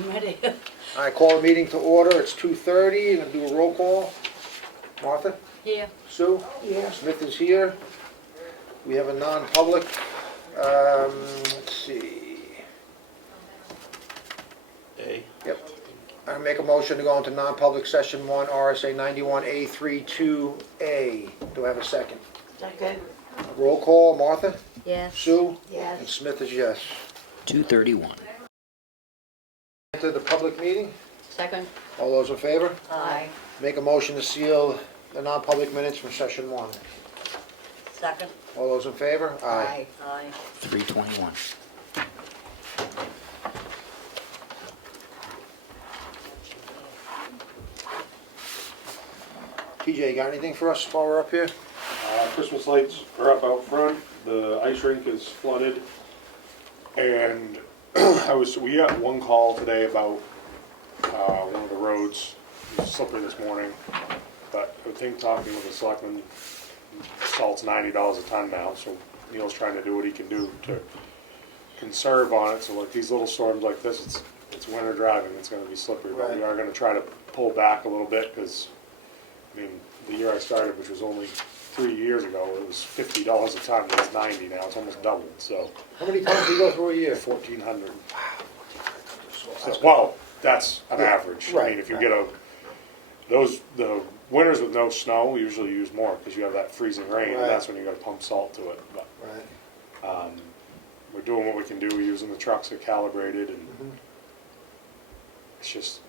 I'm ready. I call the meeting to order. It's 2:30. Gonna do a roll call. Martha? Here. Sue? Here. Smith is here. We have a non-public. Let's see. A. Yep. I make a motion to go into non-public session 1, RSA 91A32A. Do I have a second? Second. Roll call. Martha? Yes. Sue? And Yes. Smith is yes. 2:31. Enter the public meeting. Second. All those in favor? Aye. Make a motion to seal the non-public minutes from session 1. Second. All those in favor? Aye. Aye. 3:21. TJ, got anything for us while we're up here? Christmas lights are up out front, the ice rink is flooded, and we got one call today about one of the roads, it was slippery this morning, but I think talking with the selectmen, salt's $90 a ton now, so Neil's trying to do what he can do to conserve on it, so like these little storms like this, it's winter driving, it's gonna be slippery, but we Right. are gonna try to pull back a little bit, because, I mean, the year I started, which was only 3 years ago, it was $50 a ton, it's 90 now, it's almost doubled, so How many times do you go through a year? 1,400. Well, that's an average. I Right. mean, if you get the winters with no snow, we usually use more, because you have that freezing rain, Right. and that's when you gotta pump salt to it, but, Right. we're doing what we can do, we're using the trucks that calibrated, and Mhm. it's just,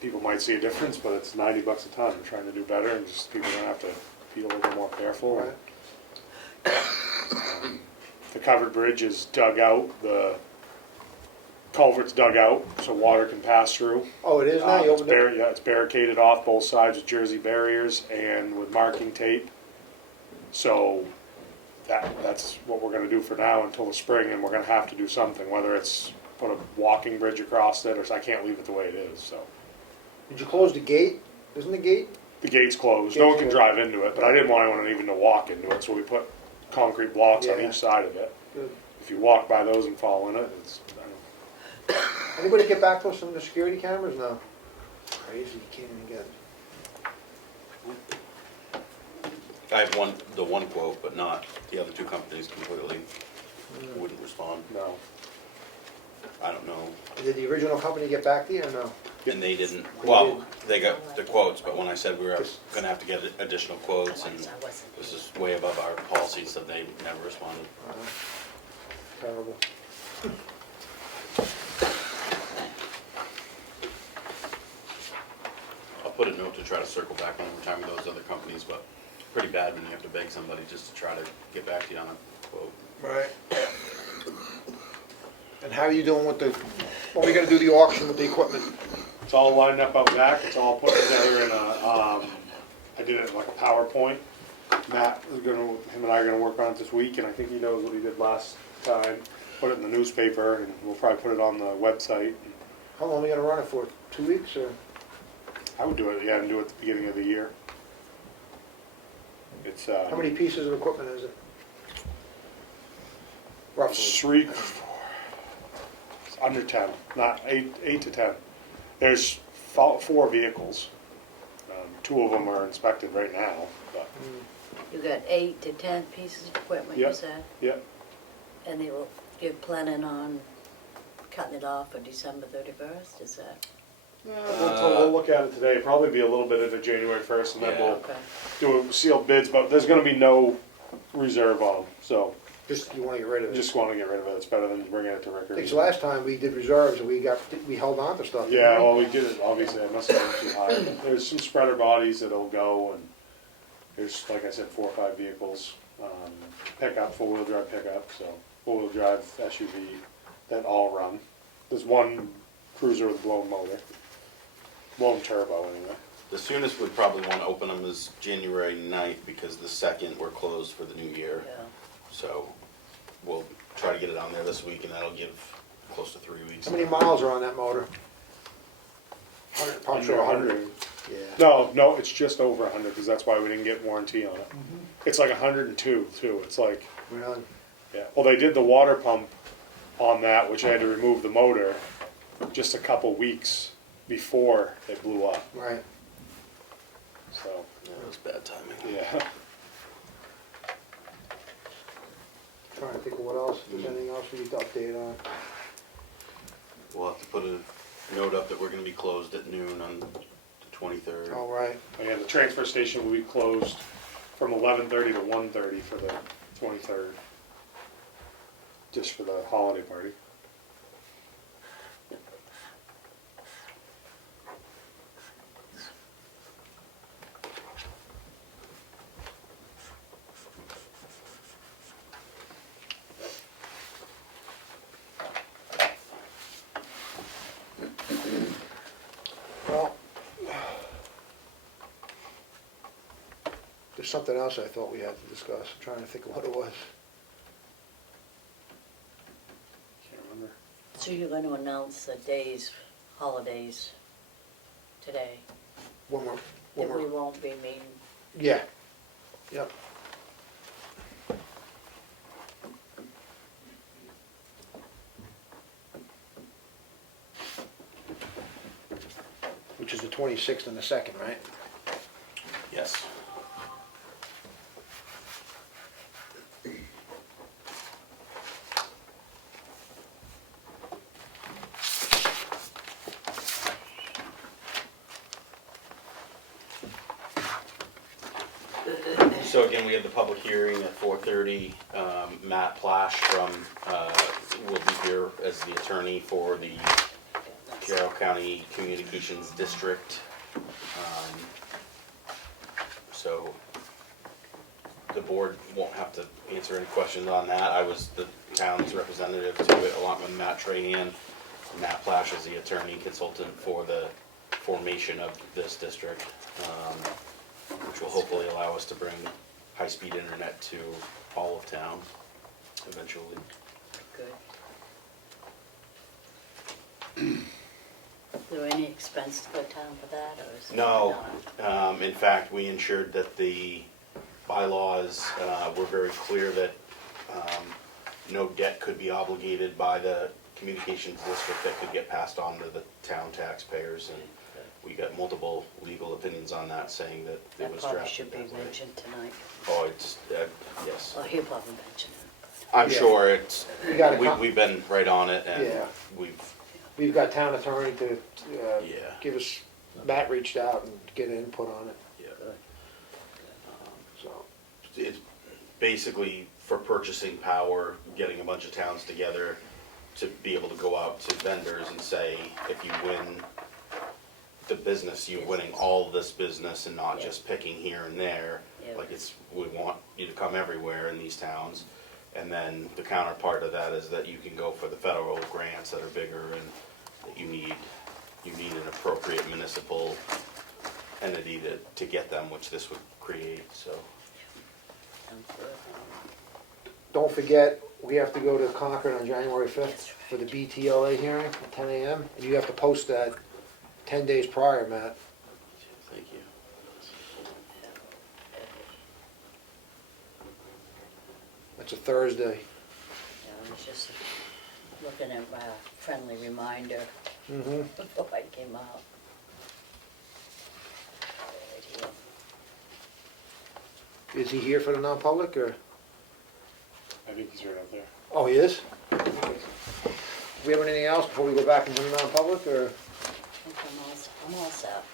people might see a difference, but it's $90 a ton, we're trying to do better, and just people are gonna have to be a little bit more careful. Right. The covered bridge is dug out, the culvert's dug out, so water can pass through. Oh, it is now? You opened it? Yeah, it's barricaded off both sides with Jersey barriers and with marking tape. So that's what we're gonna do for now until the spring, and we're gonna have to do something, whether it's put a walking bridge across it, or I can't leave it the way it is, so. Did you close the gate? Isn't the gate? The gate's closed, no one can Gate's drive into it, but I didn't want anyone even to walk into it, so we put concrete blocks on Yeah. each side of it. Good. If you walk by those and fall in it, it's, Anybody get back to us from the security cameras? No. Crazy, you can't even get it. I have the one quote, but not the other two companies completely wouldn't respond. no. I don't know. Did the original company get back to you or no? And they didn't, well, they got the quotes, but when I said we were gonna have to get additional quotes, and this is way above our policies, so they never responded. Terrible. I'll put a note to try to circle back one more time with those other companies, but it's pretty bad when you have to beg somebody just to try to get back to you on a quote. Right. And how are you doing with the, when are we gonna do the auction with the equipment? It's all lined up out back, it's all put together in a, I did it like a PowerPoint. Matt is gonna, him and I are gonna work on it this week, and I think he knows what he did last time. Put it in the newspaper, and we'll probably put it on the website. How long are we gonna run it for? 2 weeks or? I would do it, yeah, and do it at the beginning of the year. It's, How many pieces of equipment is it? Roughly. it's under 10, not 8 to 10. There's 4 vehicles. 2 of them are inspected right now, but, You got 8 to 10 pieces of equipment, you Yep. said? yeah. And you're planning on cutting it off for December 31st, is that? We'll look at it today, probably be a little bit into January 1st, and then Yeah. we'll Okay. do sealed bids, but there's gonna be no reserve on them, so Just, you wanna get rid of it? just wanna get rid of it, it's better than bringing it to I think record. the last time we did reserves and we held on to stuff. Yeah, well, we did it, obviously, it must have been too high. There's some spreader bodies that'll go, and there's, like I said, 4 or 5 vehicles. Pickup, 4-wheel drive pickup, so 4-wheel drive SUV that all run. There's one cruiser with a blown motor, blown turbo anyway. The soonest we'd probably want to open them is January 9th, because the 2nd we're closed for the new year. Yeah. So we'll try to get it on there this week, and that'll give close to 3 weeks. How many miles are on that motor? 100, I'm sure 100. Yeah. No, it's just over 100, because that's why we didn't get warranty on it. It's like 102 too, it's like, Really? yeah, well, they did the water pump on that, which I had to remove the motor, just a couple weeks before it blew up, Right. so, Yeah, it was bad timing. yeah. Trying to think of what else, if there's anything else we need to update on. We'll have to put a note up that we're gonna be closed at noon on the 23rd. All right. Yeah, the transfer station will be closed from 11:30 to 1:30 for the 23rd, just for the holiday party. Well, there's something else I thought we had to discuss. I'm trying to think of what it was. Can't remember. So you're going to announce the days, holidays today, One more. that we won't be meeting? Yeah. Yep. Which is the 26th and the 2nd, right? Yes. So again, we have the public hearing at 4:30. Matt Plash will be here as the attorney for the Carroll County Communications District. So the board won't have to answer any questions on that. I was the town's representative to it, along with Matt Trahan. Matt Plash is the attorney consultant for the formation of this district, which will hopefully allow us to bring high-speed internet to all of town eventually. Good. Is there any expense to the town for that, or is it No, not? in fact, we ensured that the bylaws were very clear that no debt could be obligated by the communications district that could get passed on to the town taxpayers, and we got multiple legal opinions on that, saying that it That was probably drafted should be that way. mentioned tonight. Oh, it's, yes. Well, he'll probably mention it. I'm Yeah. sure it's, We got a we've been right on it, and Yeah. we've, got town attorney to yeah. give us, Matt reached out and get input on it, Yeah. so. It's basically for purchasing power, getting a bunch of towns together to be able to go out to vendors and say, if you win the business, you're winning all this business and not Yeah. just picking here and there. Yeah. Like we want you to come everywhere in these towns. And then the counterpart of that is that you can go for the federal grants that are bigger, and that you need an appropriate municipal entity to get them, which this would create, so. Sounds good. Don't forget, we have to go to Concord on January 5th That's right. for the BTLA hearing at 10 a.m. And you have to post that 10 days prior, Matt. Thank you. It's a Thursday. Yeah, I was just looking at my friendly reminder Mm-hmm. before I came out. Right here. Is he here for the non-public, or? I think he's right up there. Oh, he is? Do we have anything else before we go back into the non-public, or? I think I'm all set.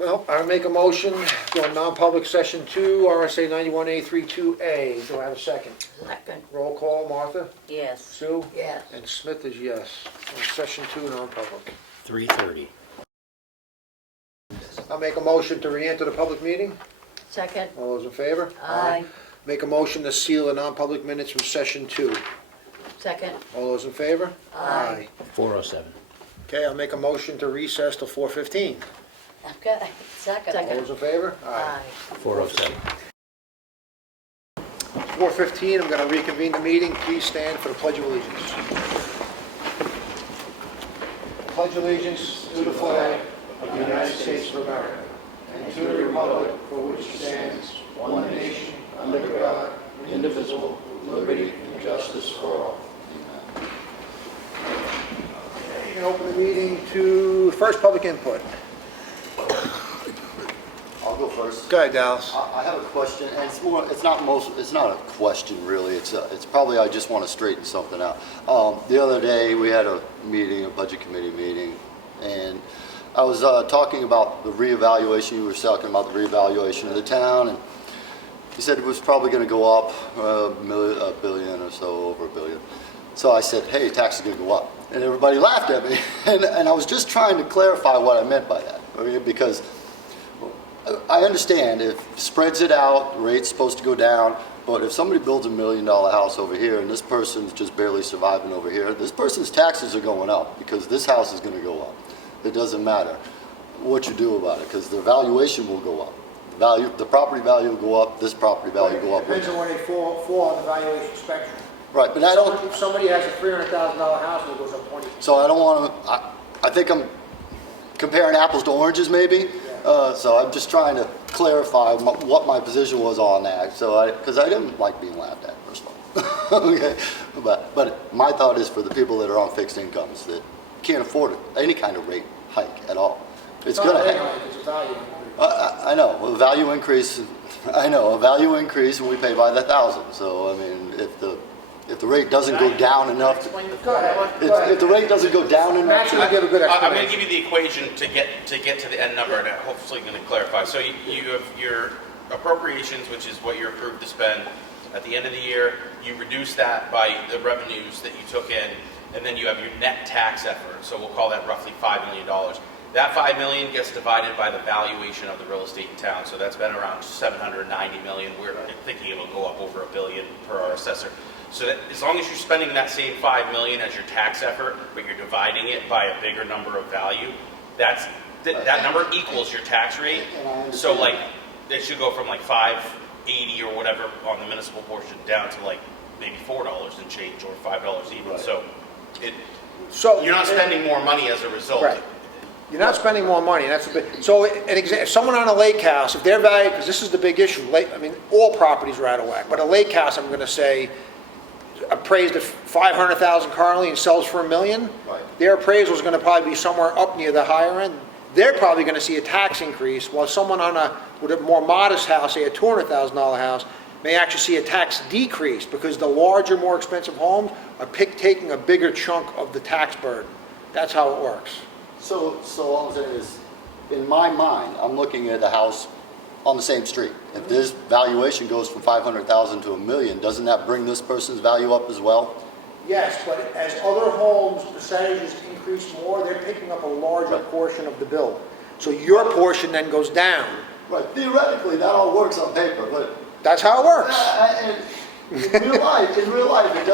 Well, I make a motion, go on non-public session 2, RSA 91A32A. Do I have a second? Second. Roll call, Martha, Yes. Sue, Yes. and Smith is yes. On session 2, non-public. 3:30. I'll make a motion to re-enter the public meeting. Second. All those in favor? Aye. Make a motion to seal the non-public minutes from session 2. Second. All those in favor? Aye. 4:07. Okay, I'll make a motion to recess till 4:15. Okay. Second. All those in favor? Aye. 4:07. 4:15, I'm going to reconvene the meeting. Please stand for the Pledge of Allegiance. Pledge allegiance to the flag of the United States of America and to the republic for which it stands, one nation, under God, indivisible, with liberty and justice for all. and open the meeting to first public input. I'll go first. Go ahead, Dallas. I have a question, and it's not a question really, it's probably, I just want to straighten something out. The other day, we had a meeting, a budget committee meeting, and I was talking about the reevaluation, you were talking about the reevaluation of the town, and you said it was probably going to go up a billion or so, over $1 billion. So I said, hey, tax is going to go up. And everybody laughed at me, and I was just trying to clarify what I meant by that, okay? Because I understand if spreads it out, the rate's supposed to go down, but if somebody builds $1 million house over here and this person's just barely surviving over here, this person's taxes are going up because this house is going to go up. It doesn't matter what you do about it because the valuation will go up. The property value will go up, this property value will go up. Depends on where they fall on the valuation spectrum. Right, but I don't, If somebody has a $300,000 house and it goes up 20%. so I don't want to, I think I'm comparing apples to oranges maybe. So I'm just trying to clarify what my position was on that. So because I didn't like being laughed at, first of all. Okay, but my thought is for the people that are on fixed incomes that can't afford any kind of rate hike at all. It's going to happen. It's a value. I know a value increase. I know a value increase, and we pay by the thousand. So I mean, if the rate doesn't go down enough, Go ahead. if the rate doesn't go down enough, Matt's going to give a good I'm going to explanation. give you the equation to get to the end number, and hopefully going to clarify. So you have your appropriations, which is what you're approved to spend. At the end of the year, you reduce that by the revenues that you took in, and then you have your net tax effort. So we'll call that roughly $5 million. That $5 million gets divided by the valuation of the real estate in town. So that's been around $790 million. We're thinking it'll go up over $1 billion per our assessor. So that as long as you're spending that same $5 million as your tax effort, but you're dividing it by a bigger number of value, that number equals your tax rate. So like it should go from like $5.80 or whatever on the municipal portion down to like maybe $4 and change or $5 even. Right. So you're not spending more money as a result. Right. You're not spending more money, and that's a bit, so if someone on a lake house, if their value, because this is the big issue, I mean, all properties are out of whack, but a lake house, I'm gonna say, appraised at $500,000 currently and sells for $1 million, Right. their appraisal is gonna probably be somewhere up near the higher end. They're probably gonna see a tax increase, while someone with a more modest house, say a $200,000 house, may actually see a tax decrease, because the larger, more expensive homes are taking a bigger chunk of the tax burden. That's how it works. So all I'm saying is, in my mind, I'm looking at a house on the same street. If this valuation goes from $500,000 to $1 million, doesn't that bring this person's value up as well? Yes, but as other homes' percentages increase more, they're picking up a larger Right. portion of the bill. So your portion then goes down. Right. Theoretically, that all works on paper, but That's how it works. in real life, it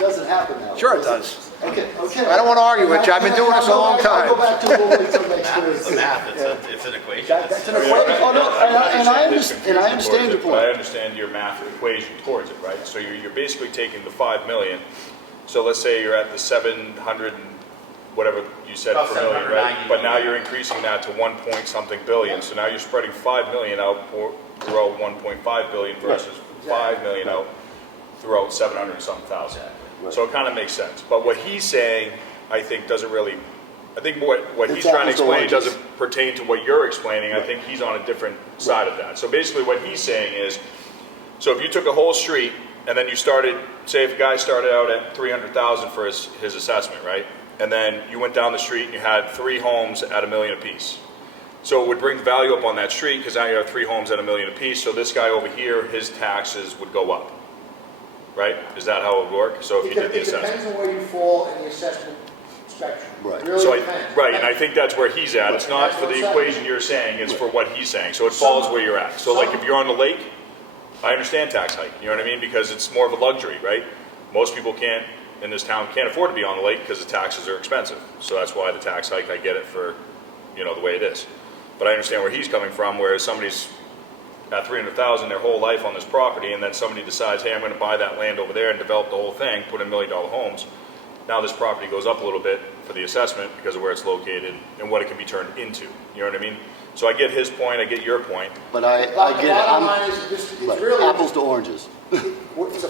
doesn't happen now. Sure it does. Okay. I don't want to argue with you. I've been doing this a long I'll go time. back to what we said next It's Thursday. math. It's an equation. That's an equation. Oh, no, and I understand your But I point. understand your math equation towards it, right? So you're basically taking the 5 million, so let's say you're at the 700 and whatever you said About per million, right? 790 But now you're increasing that to 1 point something billion, so now you're spreading 5 million out throughout 1.5 billion versus 5 million out throughout 700 and some thousand. So it kind of makes sense. But what he's saying, I think, doesn't really, I think what he's It's trying to apples to explain oranges. doesn't pertain to what you're explaining. I think he's on a different side of that. So basically what he's saying is, so if you took a whole street and then you started, say if a guy started out at 300,000 for his assessment, right? And then you went down the street and you had 3 homes at $1 million apiece. So it would bring the value up on that street because now you have 3 homes at $1 million apiece. So this guy over here, his taxes would go up. Right? Is that how it would work? So if you did the It depends assessment. on where you fall in the assessment spectrum. Right. It really So depends. right, and I think that's where he's at. It's not for the equation you're saying, it's for what he's saying. So it falls where you're at. So like if you're on the lake, I understand tax hike, you know what I mean? Because it's more of a luxury, right? Most people in this town can't afford to be on the lake because the taxes are expensive. So that's why the tax hike, I get it for, the way it is. But I understand where he's coming from, whereas somebody's at 300,000 their whole life on this property, and then somebody decides, hey, I'm going to buy that land over there and develop the whole thing, put in $1 million homes. Now this property goes up a little bit for the assessment because of where it's located and what it can be turned into. You know what I mean? So I get his point, I get your point. But I But get the it. bottom I'm line is, it's right. really, Apples to oranges. It's a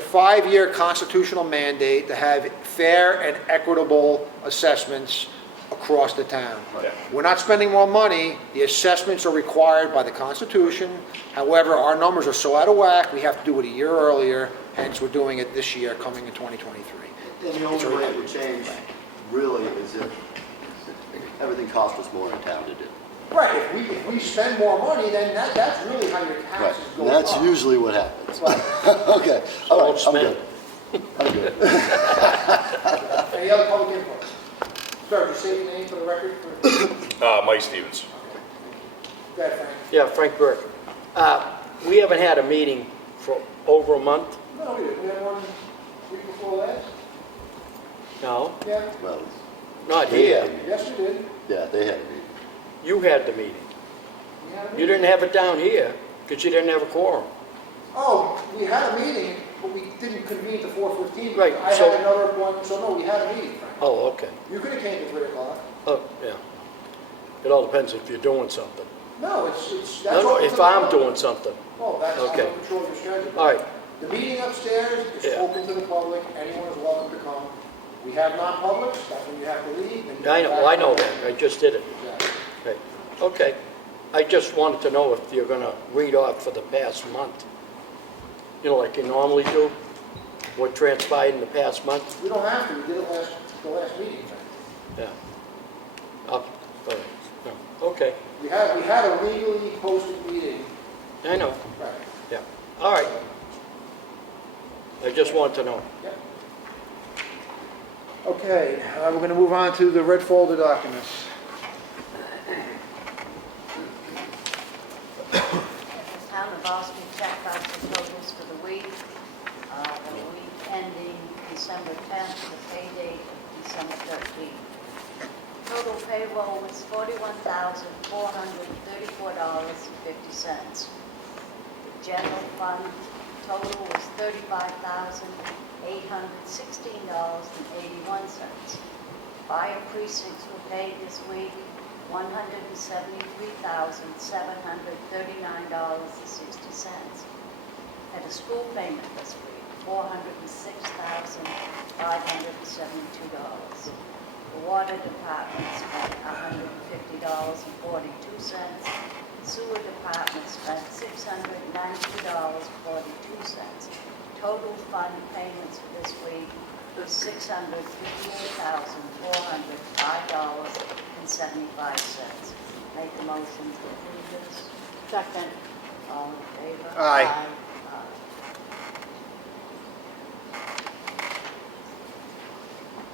5-year constitutional mandate to have fair and equitable assessments across the town. Yeah. We're not spending more money, the assessments are required by the Constitution. However, our numbers are so out of whack, we have to do it a year earlier, hence we're doing it this year, coming in 2023. And the only way it would change really is if everything cost us more in town to do. Right, if we spend more money, then that's really how your Right, taxes go and up. that's usually what happens. Right. Okay, all right, I'm good. I'm good. Any other public input? Sir, just say your name for the record. Mike Stevens. Go ahead, Frank. Yeah, Frank Burke. We haven't had a meeting for over a month. No, we didn't. We had one week before last. No, Yeah. Well, not they had a here. meeting. Yes, we did. Yeah, they had a meeting. You had the meeting. We had a You meeting. didn't have it down here because you didn't have a quorum. Oh, we had a meeting, but we didn't convene to 4:15. Right, I so- had another appointment, so no, we had a meeting, Frank. Oh, okay. You could have came to 3 o'clock. Oh, yeah. It all depends if you're doing something. No, that's No, no, open to if the I'm public. doing something. Oh, that's, I Okay. don't control your schedule. All right, The meeting upstairs is Yeah. open to the public, anyone is welcome to come. We have non-publics, that's when you have to leave. and you I come know, back. I know that. I just did it. Exactly. Okay. Okay. I just wanted to know if you're gonna read off for the past month. You know, like you normally do, what transpired in the past month? We don't have to, we did it the last meeting, Frank. Yeah. All right. No. Okay. We had a legally posted meeting. I know. Right. Yeah. All right. I just want to know. Yep. Okay, we're going to move on to the red folder documents. The town of Ossipee checked out the totals for the week ending December 10th, the pay date of December 13th. Total payroll was $41,434.50. The general fund total was $35,816.81. Fire precincts were paid this week $173,739.60. Had a school payment this week, $406,572. The water department spent $150.42. Sewer department spent $692.42. Total fund payments for this week was $658,405.75. Make a motion to approve this. Second. All in favor? Aye. Aye.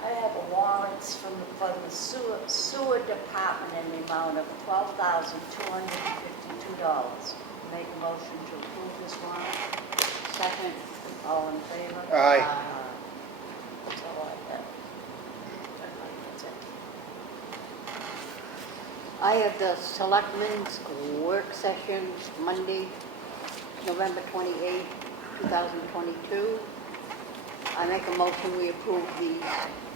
I have warrants for the sewer department in the amount of $12,252. Make a motion to approve this warrant. Second. All in favor? Aye. That's all I have. That's it. I have the Selectmen's work session Monday, November 28, 2022. I make a motion we approve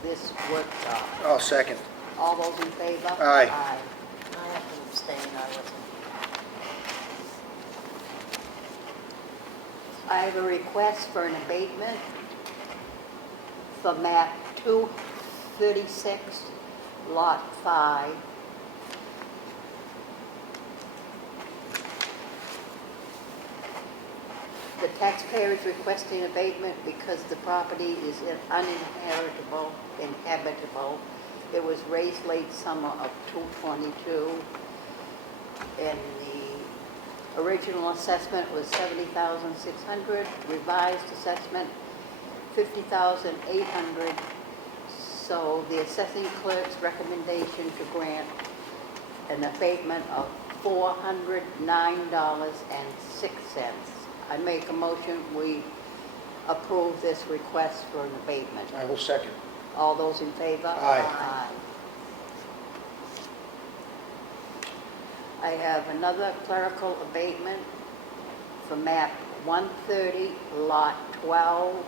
this workshop. Oh, second. All those in favor? Aye. I have to abstain, I wasn't. I have a request for an abatement for map 236, lot 5. The taxpayer is requesting abatement because the property is uninhabitable. It was raised late summer of 222, and the original assessment was $70,600, revised assessment $50,800. So the assessing clerk's recommendation to grant an abatement of $409.06. I make a motion we approve this request for an abatement. I will second. All those in favor? Aye. Aye. I have another clerical abatement for map 130, lot 12,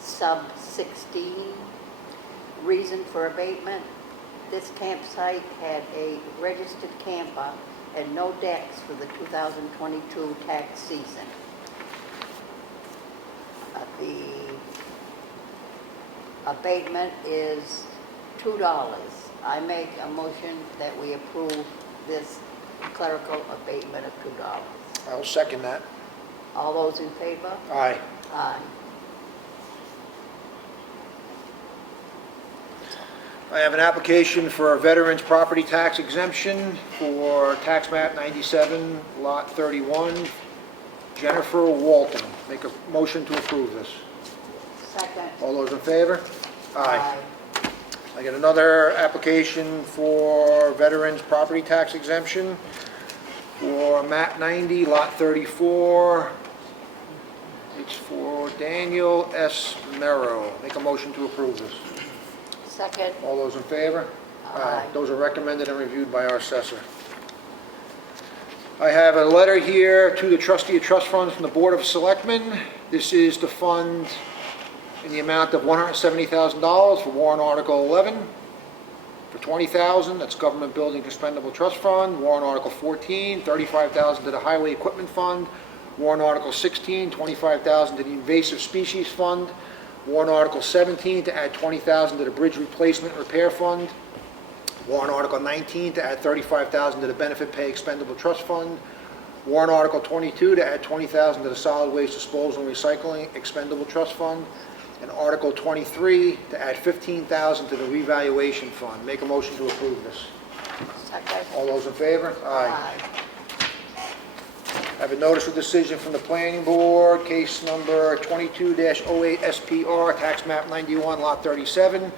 sub 16. Reason for abatement: this campsite had a registered camper and no decks for the 2022 tax season. abatement is $2. I make a motion that we approve this clerical abatement of $2. I'll second that. All those in favor? Aye. Aye. I have an application for a veteran's property tax exemption for tax map 97, lot 31, Jennifer Walton. Make a motion to approve this. Second. All those in favor? Aye. I got another application for veterans property tax exemption for map 90, lot 34. It's for Daniel S. Merrow. Make a motion to approve this. Second. All those in favor? Aye. Those are recommended and reviewed by our assessor. I have a letter here to the trustee of trust funds from the Board of Selectmen. This is to fund in the amount of $170,000 for warrant article 11. For $20,000, that's government building expendable trust fund. Warrant article 14, $35,000 to the highway equipment fund. Warrant article 16, $25,000 to the invasive species fund. Warrant article 17 to add $20,000 to the bridge replacement repair fund. Warrant article 19 to add $35,000 to the benefit pay expendable trust fund. Warrant article 22 to add $20,000 to the solid waste disposal and recycling expendable trust fund. And article 23 to add $15,000 to the revaluation fund. Make a motion to approve this. Second. All those in favor? Aye. I have a notice of decision from the planning board, case number 22-08 SPR, tax map 91, lot 37.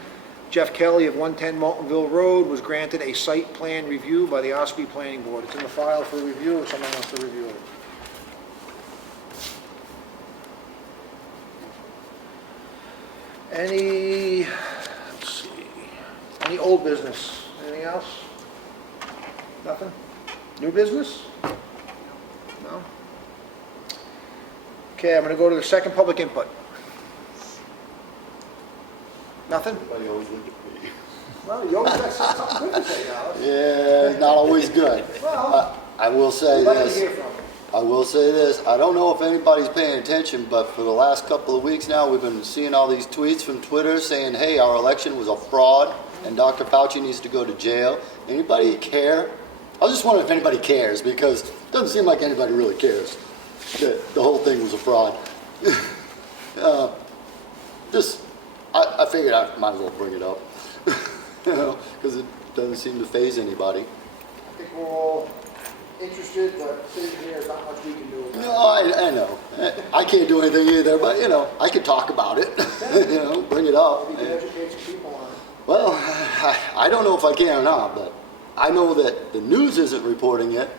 Jeff Kelly of 110 Moultonville Road was granted a site plan review by the Ossipee Planning Board. It's in the file for review if someone wants to review it. Let's see, any old business? Anything else? Nothing? New business? No? Okay, I'm going to go to the second public input. Nothing? Everybody always look at me. Well, you always got something good to say, Alex. Yeah, not always good. Well, I will say Let me this. hear from you. I will say this, I don't know if anybody's paying attention, but for the last couple of weeks now, we've been seeing all these tweets from Twitter saying, hey, our election was a fraud and Dr. Fauci needs to go to jail. Anybody care? I was just wondering if anybody cares, because it doesn't seem like anybody really cares that the whole thing was a fraud. I figured I might as well bring it up, because it doesn't seem to faze anybody. I think we're all interested, but sitting here, there's not much we can do about it. No, I know. I can't do anything either, but, I could talk about it, bring it up. We can educate some people on it. Well, I don't know if I can or not, but I know that the news isn't reporting it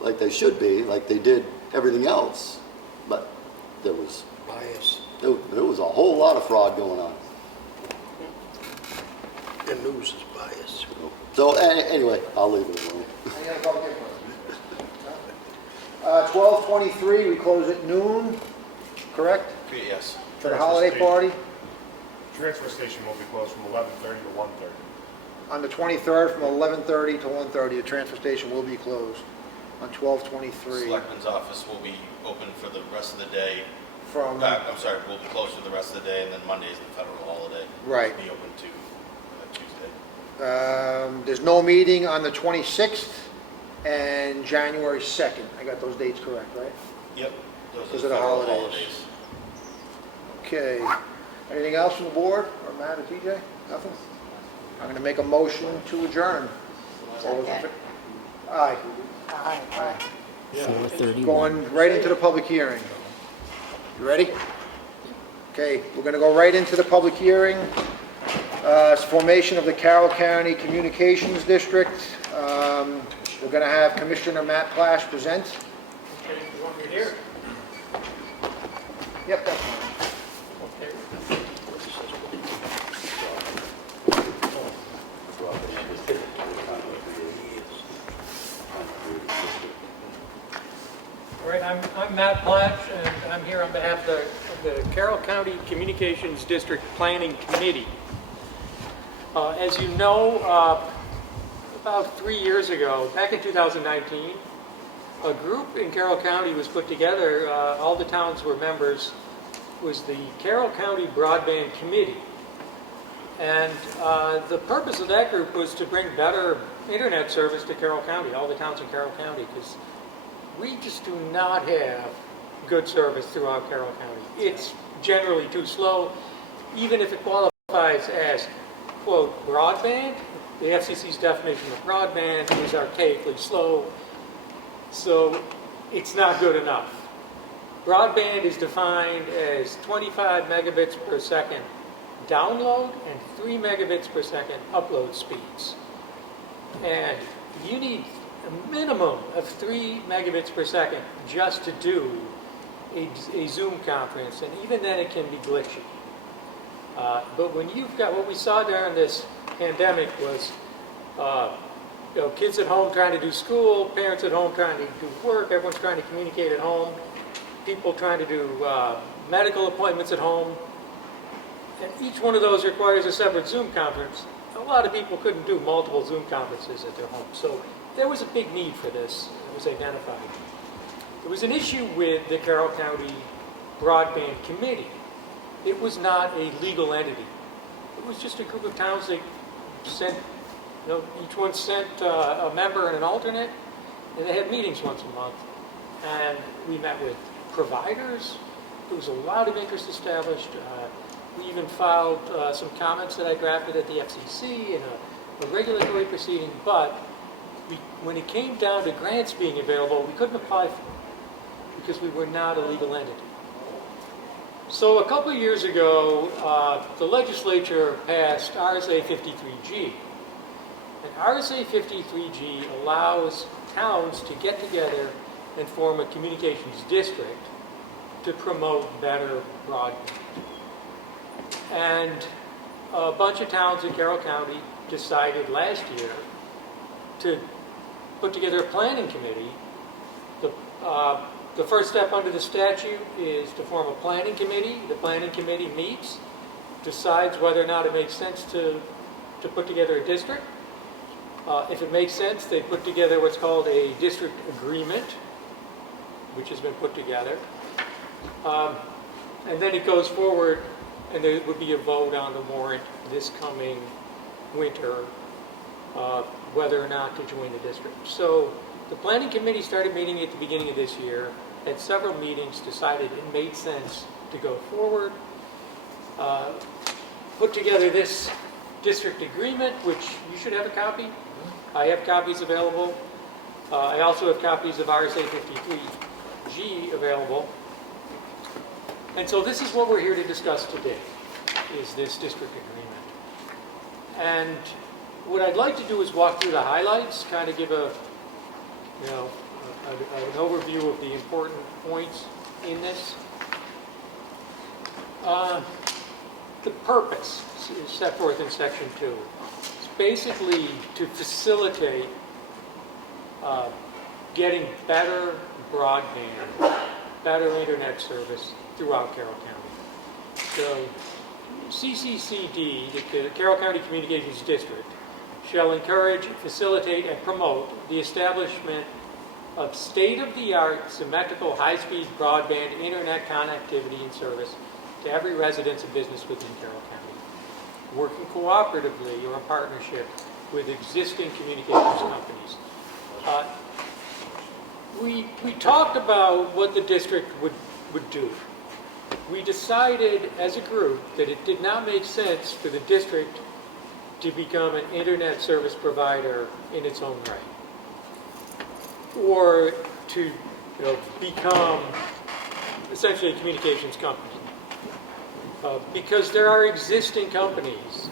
like they should be, like they did everything else. But there was Bias. there was a whole lot of fraud going on. The news is biased. So anyway, I'll leave it alone. Any other public input? 12:23, we close at noon, correct? Yes. For the holiday party? Transfer station will be closed from 11:30 to 1:30. On the 23rd, from 11:30 to 1:30, the transfer station will be closed on 12/23. Selectmen's office will be open for the rest of the day. From, I'm sorry, we'll be closed for the rest of the day, and then Monday's the federal holiday. Right. It'll be open to Tuesday. there's no meeting on the 26th and January 2nd. I got those dates correct, right? Yep. Those Because are of the federal holidays. Okay. Anything else from the board, or Matt or TJ? Nothing? I'm going to make a motion to adjourn. All those in Second. fa- Aye. Aye. 4:31. Going right into the public hearing. You ready? Okay, we're going to go right into the public hearing. It's formation of the Carroll County Communications District. We're going to have Commissioner Matt Plash present. Okay, you want me here? Yep, that's fine. All right, I'm Matt Platch, and I'm here on behalf of the Carroll County Communications District Planning Committee. As you know, about 3 years ago, back in 2019, a group in Carroll County was put together, all the towns were members, was the Carroll County Broadband Committee. And the purpose of that group was to bring better internet service to Carroll County, all the towns in Carroll County, because we just do not have good service throughout Carroll County. It's generally too slow, even if it qualifies as, quote, broadband. The FCC's definition of broadband is archaically slow, so it's not good enough. Broadband is defined as 25 megabits per second download and 3 megabits per second upload speeds. And you need a minimum of 3 megabits per second just to do a Zoom conference, and even then it can be glitchy. But when you've got, what we saw during this pandemic was kids at home trying to do school, parents at home trying to do work, everyone's trying to communicate at home, people trying to do medical appointments at home, and each one of those requires a separate Zoom conference. A lot of people couldn't do multiple Zoom conferences at their home, so there was a big need for this. It was identified. There was an issue with the Carroll County Broadband Committee. It was not a legal entity. It was just a group of towns that sent, each one sent a member and an alternate, and they had meetings once a month. And we met with providers. There was a lot of interest established. We even filed some comments that I drafted at the FCC in a regulatory proceeding, but when it came down to grants being available, we couldn't apply for them because we were not a legal entity. So a couple of years ago, the legislature passed RSA 53G. And RSA 53G allows towns to get together and form a communications district to promote better broadband. And a bunch of towns in Carroll County decided last year to put together a planning committee. The first step under the statute is to form a planning committee. The planning committee meets, decides whether or not it makes sense to put together a district. If it makes sense, they put together what's called a district agreement, which has been put together. And then it goes forward, and there would be a vote on the warrant this coming winter, whether or not to join the district. So the planning committee started meeting at the beginning of this year, had several meetings, decided it made sense to go forward, put together this district agreement, which you should have a copy. I have copies available. I also have copies of RSA 53G available. And so this is what we're here to discuss today, is this district agreement. And what I'd like to do is walk through the highlights, kind of give an overview of the important points in this. The purpose is set forth in Section 2. It's basically to facilitate getting better broadband, better internet service throughout Carroll County. So CCCD, the Carroll County Communications District, shall encourage, facilitate, and promote the establishment of state-of-the-art symmetrical high-speed broadband internet connectivity and service to every residence and business within Carroll County, working cooperatively or in partnership with existing communications companies. We talked about what the district would do. We decided as a group that it did not make sense for the district to become an internet service provider in its own right, or to become essentially a communications company. Because there are existing companies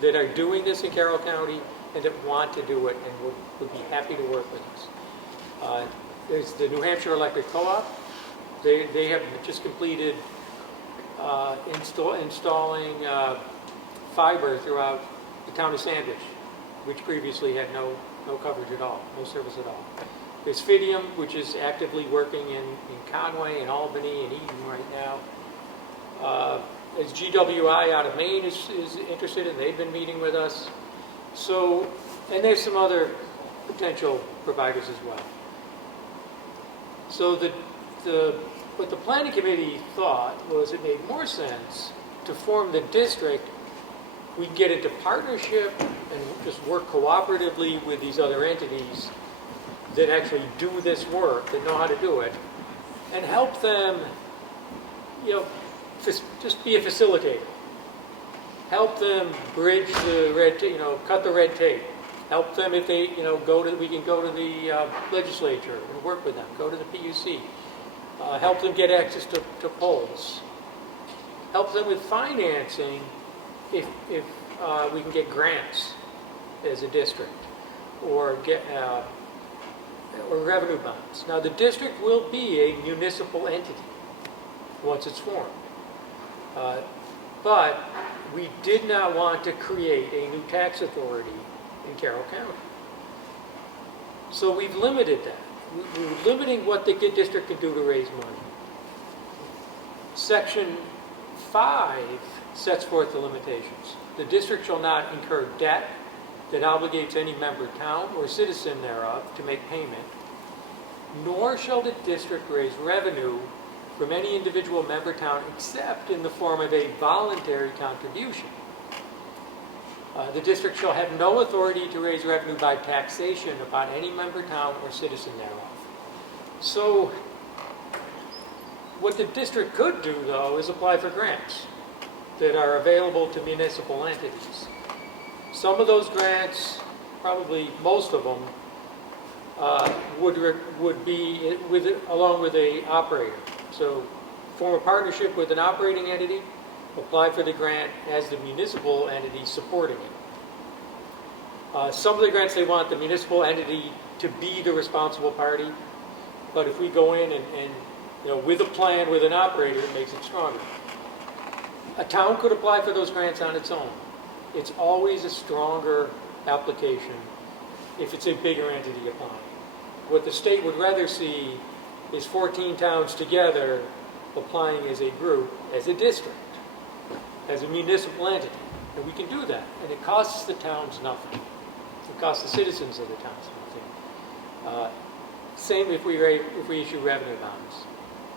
that are doing this in Carroll County and that want to do it and would be happy to work with us. There's the New Hampshire Electric Co-op. They have just completed installing fiber throughout the town of Sandwich, which previously had no coverage at all, no service at all. There's Fidium, which is actively working in Conway and Albany and Eden right now. As GWI out of Maine is interested, and they've been meeting with us. So, and there's some other potential providers as well. So what the planning committee thought was it made more sense to form the district we can get into partnership and just work cooperatively with these other entities that actually do this work, that know how to do it, and help them, just be a facilitator. Help them bridge the red tape, cut the red tape. Help them if they, we can go to the legislature and work with them, go to the PUC. Help them get access to polls. Help them with financing if we can get grants as a district or get or revenue bonds. Now, the district will be a municipal entity once it's formed. But we did not want to create a new tax authority in Carroll County. So we've limited that. We're limiting what the district can do to raise money. Section 5 sets forth the limitations. The district shall not incur debt that obligates any member town or citizen thereof to make payment, nor shall the district raise revenue from any individual member town except in the form of a voluntary contribution. The district shall have no authority to raise revenue by taxation upon any member town or citizen thereof. So, what the district could do, though, is apply for grants that are available to municipal entities. Some of those grants, probably most of them, would be along with an operator. So, form a partnership with an operating entity, apply for the grant as the municipal entity supporting it. Some of the grants, they want the municipal entity to be the responsible party, but if we go in and with a plan, with an operator, it makes it stronger. A town could apply for those grants on its own. It's always a stronger application if it's a bigger entity applying. What the state would rather see is 14 towns together applying as a group, as a district, as a municipal entity. And we can do that. And it costs the towns nothing. It costs the citizens of the towns nothing. Same if we issue revenue bonds.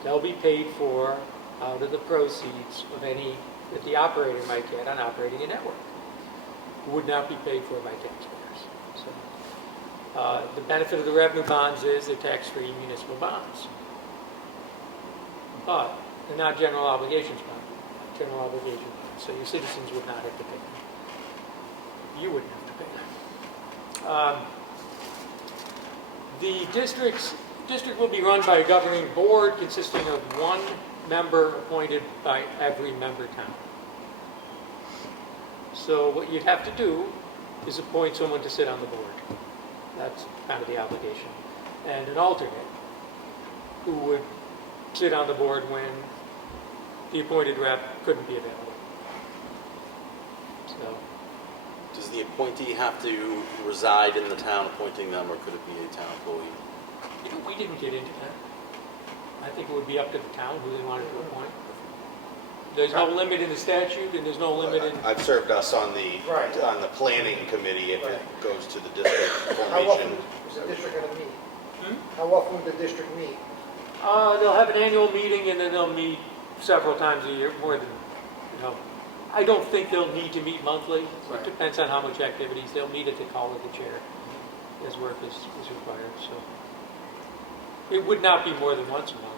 They'll be paid for out of the proceeds of any that the operator might get on operating a network. Would not be paid for by taxpayers. So, the benefit of the revenue bonds is they're tax-free municipal bonds. But they're not general obligations bonds. General obligation bonds. So your citizens would not have to pay them. You wouldn't have to pay them. The district will be run by a governing board consisting of one member appointed by every member town. So what you'd have to do is appoint someone to sit on the board. That's kind of the obligation. And an alternate who would sit on the board when the appointed rep couldn't be available. So, Does the appointee have to reside in the town appointing them, or could it be a town employee? we didn't get into that. I think it would be up to the town who they wanted to appoint. There's no limit in the statute, and there's no limit in... I've served us on the Right. on the planning committee if it goes to the district How often formation. is the district going to meet? Hmm? How often would the district meet? They'll have an annual meeting, and then they'll meet several times a year, more than, I don't think they'll need to meet monthly. Right. It depends on how much activities. They'll meet at the call of the chair as work is required, so. It would not be more than once a month.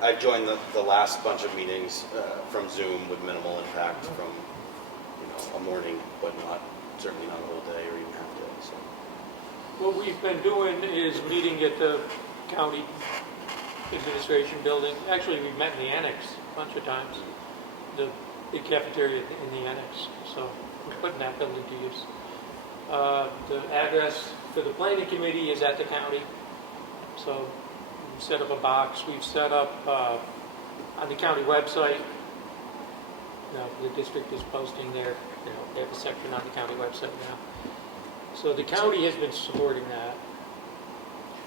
I joined the last bunch of meetings from Zoom with minimal impact from a morning, but certainly not a whole day or even half day. So What we've been doing is meeting at the county administration building. Actually, we've met in the annex a bunch of times, the big cafeteria in the annex. So we're putting that building to use. The address for the planning committee is at the county. So we've set up a box. We've set up on the county website. The district is posting their, they have a section on the county website now. So the county has been supporting that.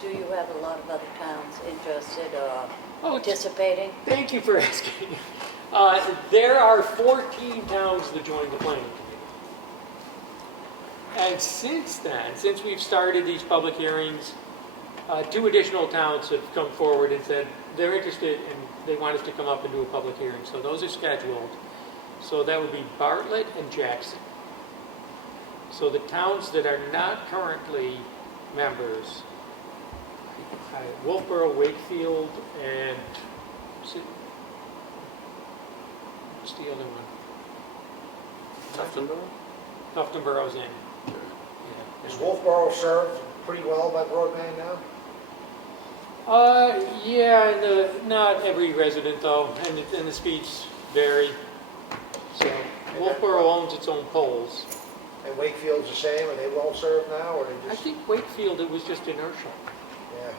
Do you have a lot of other towns interested or Oh, participating? Thank you for asking. There are 14 towns that joined the planning committee. And since then, since we've started these public hearings, 2 additional towns have come forward and said they're interested in they want us to come up and do a public hearing. So those are scheduled. So that would be Bartlett and Jackson. So the towns that are not currently members, Wolfboro, Wakefield, and what's the other one? Tuftonborough's in. Yeah. Is Wolfboro served pretty well by broadband now? Yeah, not every resident though, and the speeds vary. So Wolfboro owns its own poles. And Wakefield's the same, are they well served now, or they I just? think Wakefield, it was just inertial. Yeah.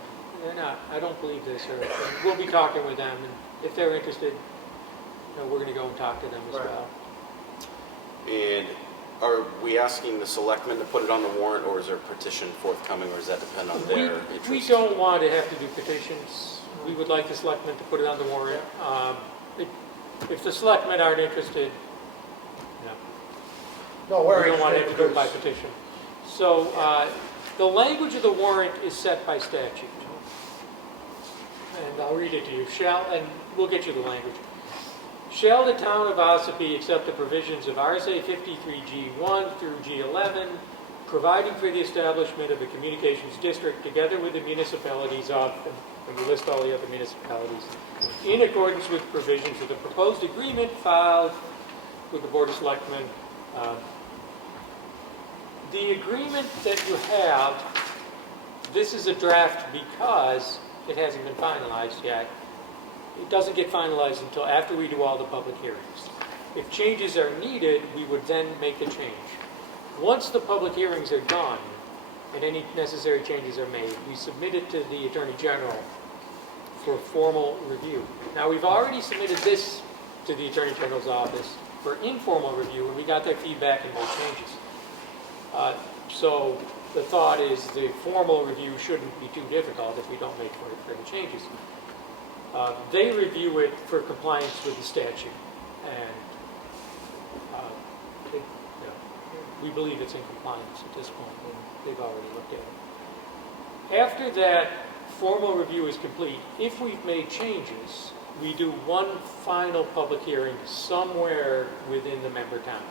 They're not, I don't believe they're served. And we'll be talking with them, and if they're interested, we're gonna go and talk to them as Right. well. And are we asking the selectmen to put it on the warrant, or is there a petition forthcoming, or does that depend on their interest? We don't want to have to do petitions. We would like the selectmen to put it on the warrant. If the selectmen aren't interested, No, we we're don't want to have to do it by interested petition. So the language of the warrant is set by statute. And I'll read it to you. And we'll get you the language. Shall the town of Ossipee accept the provisions of RSA 53G1 through G11, providing for the establishment of a communications district together with the municipalities of, and we list all the other municipalities, in accordance with provisions of the proposed agreement filed with the Board of Selectmen. The agreement that you have, this is a draft because it hasn't been finalized yet. It doesn't get finalized until after we do all the public hearings. If changes are needed, we would then make the change. Once the public hearings are done and any necessary changes are made, we submit it to the Attorney General for formal review. Now, we've already submitted this to the Attorney General's office for informal review, and we got their feedback and no changes. So the thought is the formal review shouldn't be too difficult if we don't make further changes. They review it for compliance with the statute, and we believe it's in compliance at this point, and they've already looked at it. After that formal review is complete, if we've made changes, we do one final public hearing somewhere within the member town,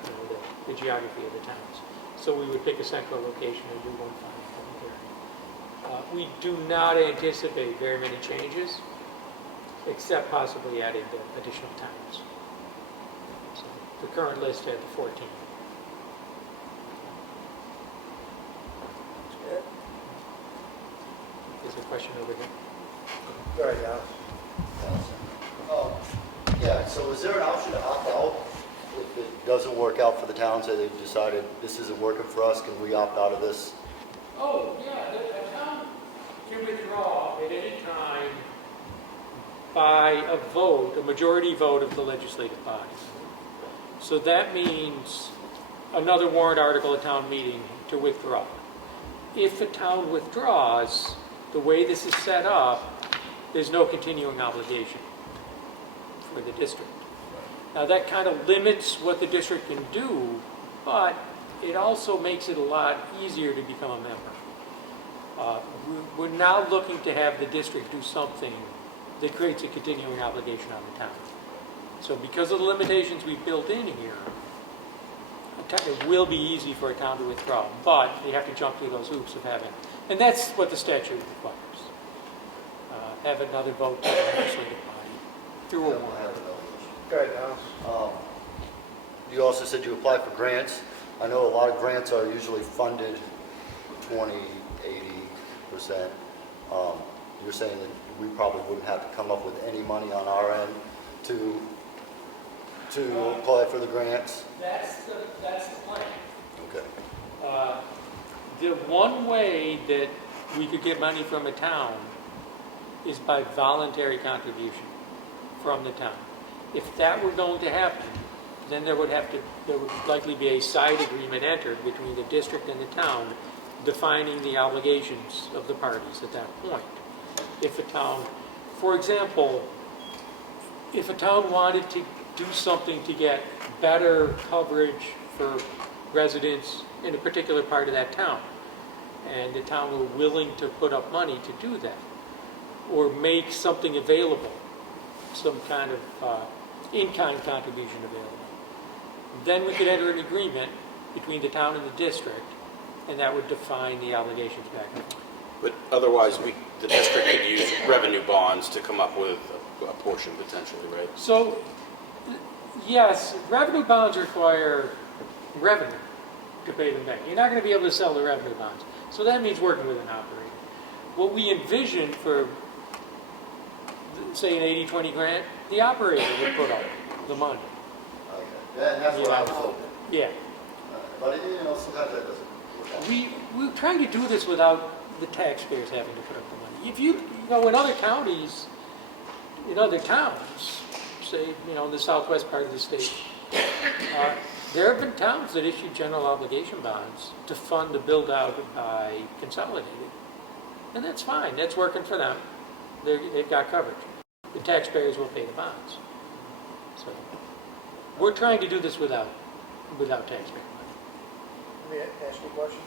the geography of the towns. So we would pick a central location and do one final public hearing. We do not anticipate very many changes, except possibly adding the additional towns. So the current list had the 14. There's a question over here. Go ahead, Al. Yeah, so is there an option to opt out if it doesn't work out for the towns, that they've decided this isn't working for us, can we opt out of this? Oh, yeah, a town can withdraw at any time by a vote, a majority vote of the legislative body. So that means another warrant article at town meeting to withdraw. If the town withdraws, the way this is set up, there's no continuing obligation for the district. Now that kind of limits what the district can do, but it also makes it a lot easier to become a member. We're now looking to have the district do something that creates a continuing obligation on the town. So because of the limitations we've built in here, it will be easy for a town to withdraw, but they have to jump through those hoops of having, and that's what the statute requires. Have another vote by the legislative body through a warrant. Go ahead, Al. You also said you apply for grants. I know a lot of grants are usually funded 20, 80%. You're saying that we probably wouldn't have to come up with any money on our end to apply for the grants? That's the plan. Okay. The one way that we could get money from a town is by voluntary contribution from the town. If that were going to happen, then there would likely be a side agreement entered between the district and the town defining the obligations of the parties at that point. If a town, for example, if a town wanted to do something to get better coverage for residents in a particular part of that town, and the town were willing to put up money to do that, or make something available some kind of in-kind contribution available. Then we could enter an agreement between the town and the district, and that would define the obligations back and forth. But otherwise, the district could use revenue bonds to come up with a portion potentially, right? So, yes, revenue bonds require revenue to pay them back. You're not going to be able to sell the revenue bonds. So that means working with an operator. What we envision for, say, an 80-20 grant, the operator would put up the money. Okay. That's what I was hoping. Yeah. But, sometimes that doesn't work out. We're trying to do this without the taxpayers having to put up the money. If you know, in other counties, in other towns, say, in the southwest part of the state, there have been towns that issued general obligation bonds to fund the build-out by Consolidated. And that's fine. That's working for them. They've got coverage. The taxpayers will pay the bonds. So we're trying to do this without taxpayer money. Let me ask you a question.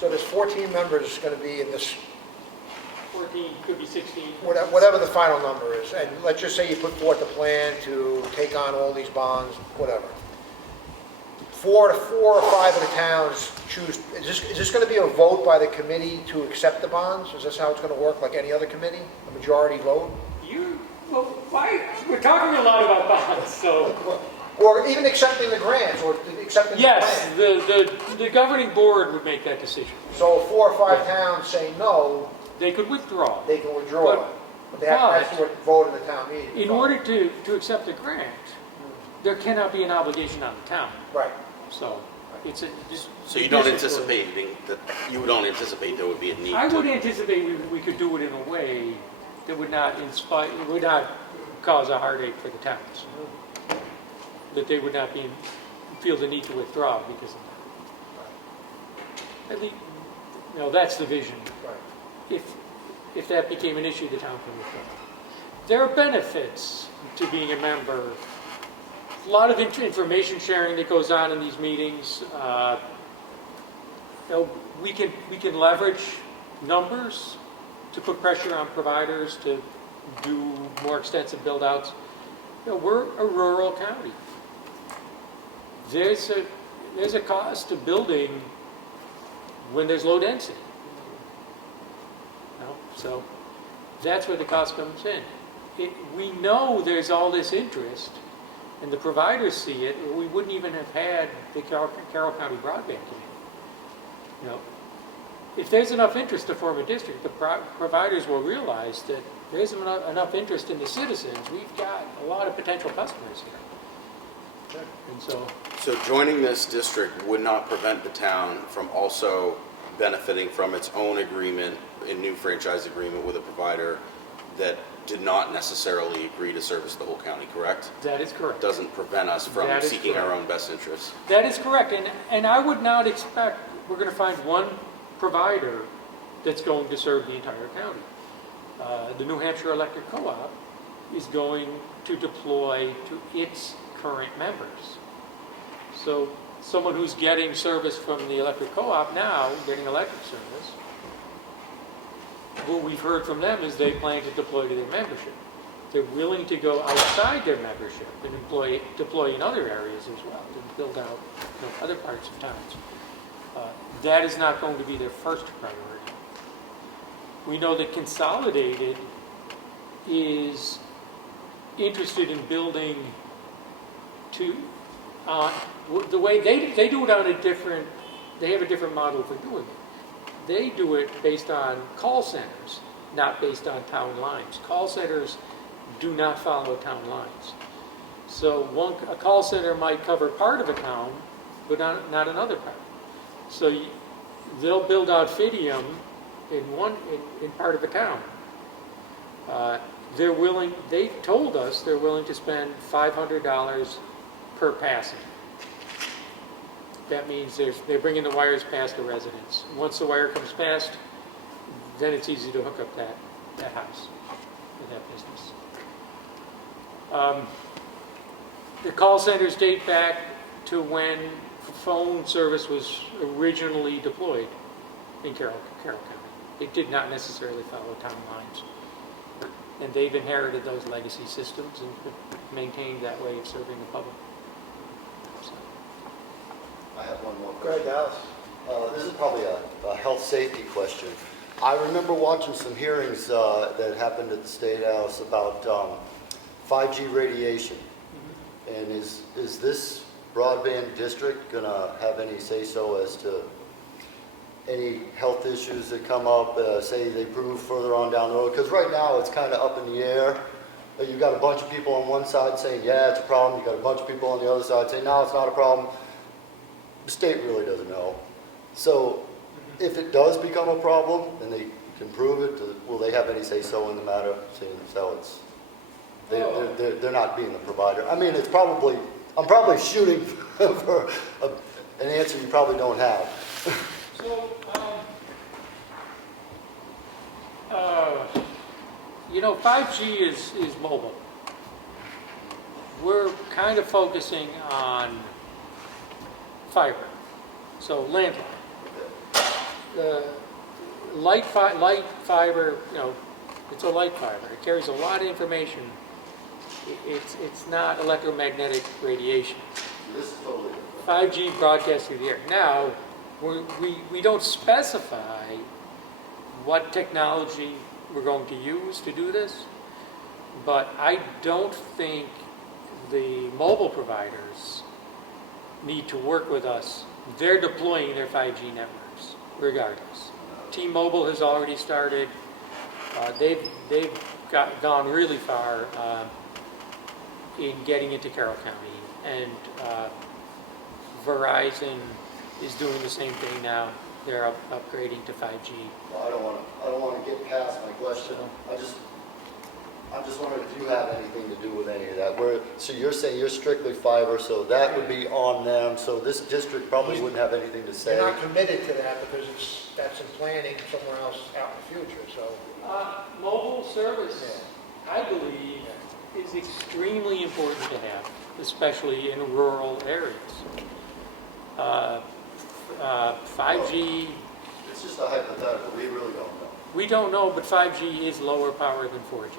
So there's 14 members going to be in this, 14, could be 16. whatever the final number is, and let's just say you put forth a plan to take on all these bonds, whatever. 4 or 5 of the towns choose, is this going to be a vote by the committee to accept the bonds? Is this how it's going to work, like any other committee? A majority vote? We're talking a lot about bonds, so. Or even accepting the grants, or accepting the plan? Yes, the governing board would make that decision. So if 4 or 5 towns say no, They could withdraw. they can withdraw it. But they have to vote in the town meeting. In order to accept the grant, there cannot be an obligation on the town. Right. So it's a. So you don't anticipate there would be a need I to... would anticipate we could do it in a way that would not would not cause a heartache for the towns. That they would not feel the need to withdraw because of that. At least, that's the vision. Right. If that became an issue, the town can withdraw. There are benefits to being a member. A lot of information sharing that goes on in these meetings. We can leverage numbers to put pressure on providers to do more extensive build-outs. We're a rural county. There's a cost to building when there's low density. So that's where the cost comes in. We know there's all this interest, and the providers see it, or we wouldn't even have had the Carroll County Broadband Committee. If there's enough interest to form a district, the providers will realize that there isn't enough interest in the citizens. We've got a lot of potential customers here. And So joining this district would not prevent the town from also benefiting from its own agreement, a new franchise agreement with a provider that did not necessarily agree to service the whole county, correct? that is correct. Doesn't prevent us from That is seeking correct. our own best interests. That is correct, and I would not expect we're going to find one provider that's going to serve the entire county. The New Hampshire Electric Co-op is going to deploy to its current members. So someone who's getting service from the electric co-op now, getting electric service, what we've heard from them is they plan to deploy to their membership. They're willing to go outside their membership and deploy in other areas as well, to build out other parts of towns. That is not going to be their first priority. We know that Consolidated is interested in building the way they do it on they have a different model for doing it. They do it based on call centers, not based on town lines. Call centers do not follow town lines. So a call center might cover part of a town, but not another part. So they'll build out Fidium in part of a town. They told us they're willing to spend $500 per passing. That means they're bringing the wires past the residence. Once the wire comes past, then it's easy to hook up that house or that business. The call centers date back to when phone service was originally deployed in Carroll County. It did not necessarily follow town lines. And they've inherited those legacy systems and maintained that way of serving the public. So, I have one more Go ahead, question. Dallas. This is probably a health safety question. I remember watching some hearings that happened at the State House about 5G radiation. And is this broadband district gonna have any say-so as to any health issues that come up, say they prove further on down the road? Because right now, it's kind of up in the air. You've got a bunch of people on one side saying, yeah, it's a problem. You've got a bunch of people on the other side saying, no, it's not a problem. The state really doesn't know. So if it does become a problem and they can prove it, will they have any say-so in the matter, seeing as how it's, they're not being the provider? I mean, I'm probably shooting for an answer you probably don't have. So, 5G is mobile. We're kind of focusing on fiber, so landline. Light fiber, it's a light fiber. It carries a lot of information. It's not electromagnetic radiation. This is totally different. 5G broadcasts through the air. Now, we don't specify what technology we're going to use to do this, but I don't think the mobile providers need to work with us. They're deploying their 5G networks, regardless. T-Mobile has already started. They've gone really far in getting into Carroll County, and Verizon is doing the same thing now. They're upgrading to 5G. Well, I don't want to get past my question. I'm just wondering if you have anything to do with any of that. So you're saying you're strictly fiber, so that would be on them. So this district probably wouldn't have anything to say. They're not committed to that because that's in planning somewhere else out in the future, so. Mobile service, I believe, is extremely important to have, especially in rural areas. 5G, It's just a hypothetical. We really don't know. we don't know, but 5G is lower power than 4G.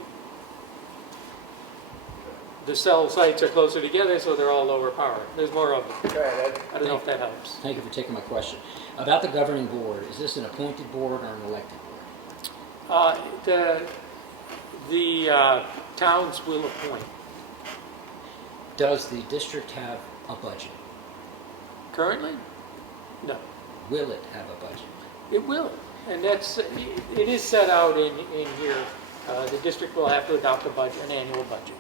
The cell sites are closer together, so they're all lower power. There's more of them. Go ahead, Ed. I don't know if that helps. Thank you for taking my question. About the governing board, is this an appointed board or an elected board? The towns will appoint. Does the district have a budget? Currently? No. Will it have a budget? It will, and it is set out in here. The district will have to adopt an annual budget.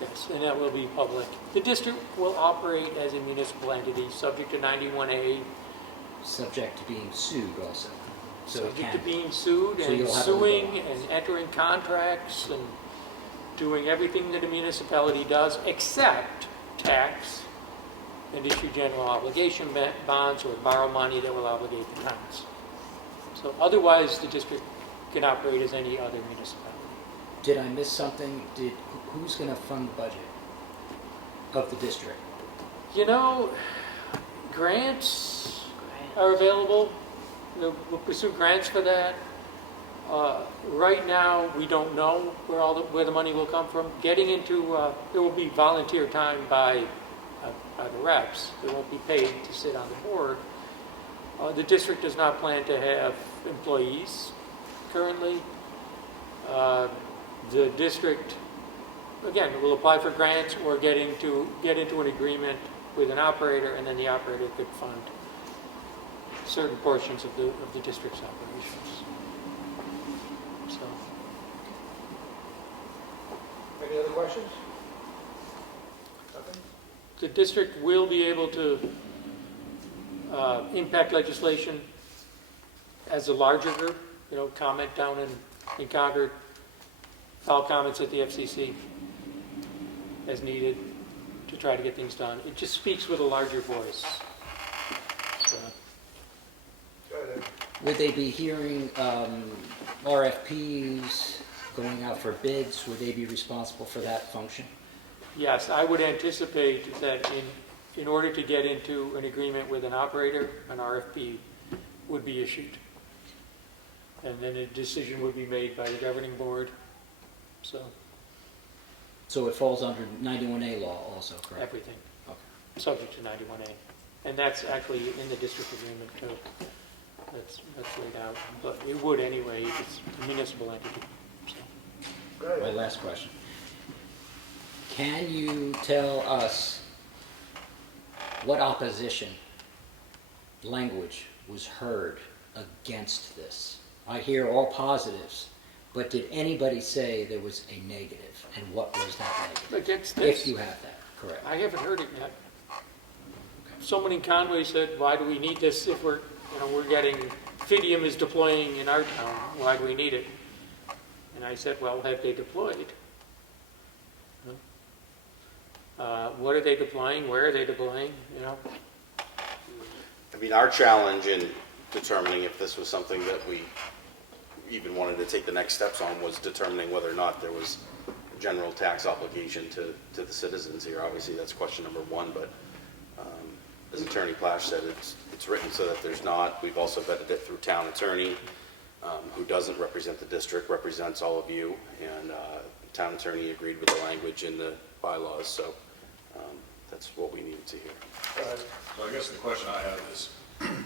Yes, and that will be public. The district will operate as a municipal entity, subject to 91A. Subject to being sued also. So it Subject can to be. being sued So and you'll have a suing legal and entering contracts and doing everything that a municipality does, except tax and issue general obligation bonds or borrow money that will obligate the towns. So otherwise, the district can operate as any other municipality. Did I miss something? Who's going to fund the budget of the district? Grants are available. We'll pursue grants for that. Right now, we don't know where the money will come from. Getting into, there will be volunteer time by the reps. They won't be paid to sit on the board. The district does not plan to have employees currently. The district, again, will apply for grants or get into an agreement with an operator, and then the operator could fund certain portions of the district's operations. So, Any other questions? Nothing? the district will be able to impact legislation as a larger group, comment down in Concord, file comments at the FCC as needed to try to get things done. It just speaks with a larger voice. So, Go ahead, Ed. Would they be hearing RFPs, going out for bids? Would they be responsible for that function? yes, I would anticipate that in order to get into an agreement with an operator, an RFP would be issued. And then a decision would be made by the governing board So it falls under 91A law also, correct? everything, Okay. subject to 91A. And that's actually in the district agreement too. That's laid out, but it would anyway, if it's a municipal entity. So. My last question. Can you tell us what opposition language was heard against this? I hear all positives, but did anybody say there was a negative? And what was that negative? Against this? If you have that, correct. I haven't heard it yet. Someone in Conway said, why do we need this if we're getting, Fidium is deploying in our town, why do we need it? And I said, well, have they deployed? What are they deploying? Where are they deploying? I mean, our challenge in determining if this was something that we even wanted to take the next steps on was determining whether or not there was a general tax obligation to the citizens here. Obviously, that's question number one, but as Attorney Plash said, it's written so that there's not. We've also vetted it through town attorney, who doesn't represent the district, represents all of you, and the town attorney agreed with the language in the bylaws, so that's what we needed to hear. So I guess the question I have is,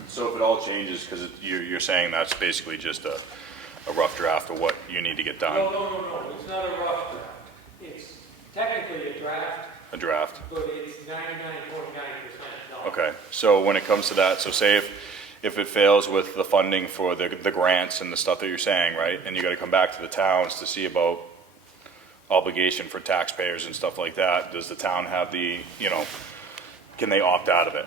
so if it all changes, because you're saying that's basically just a rough draft of what you need to get done? No, it's not a rough draft. It's technically a draft, A draft? but it's 99.9%. Okay, so when it comes to that, so say if it fails with the funding for the grants and the stuff that you're saying, right? And you gotta come back to the towns to see about obligation for taxpayers and stuff like that, does the town have the, can they opt out of it?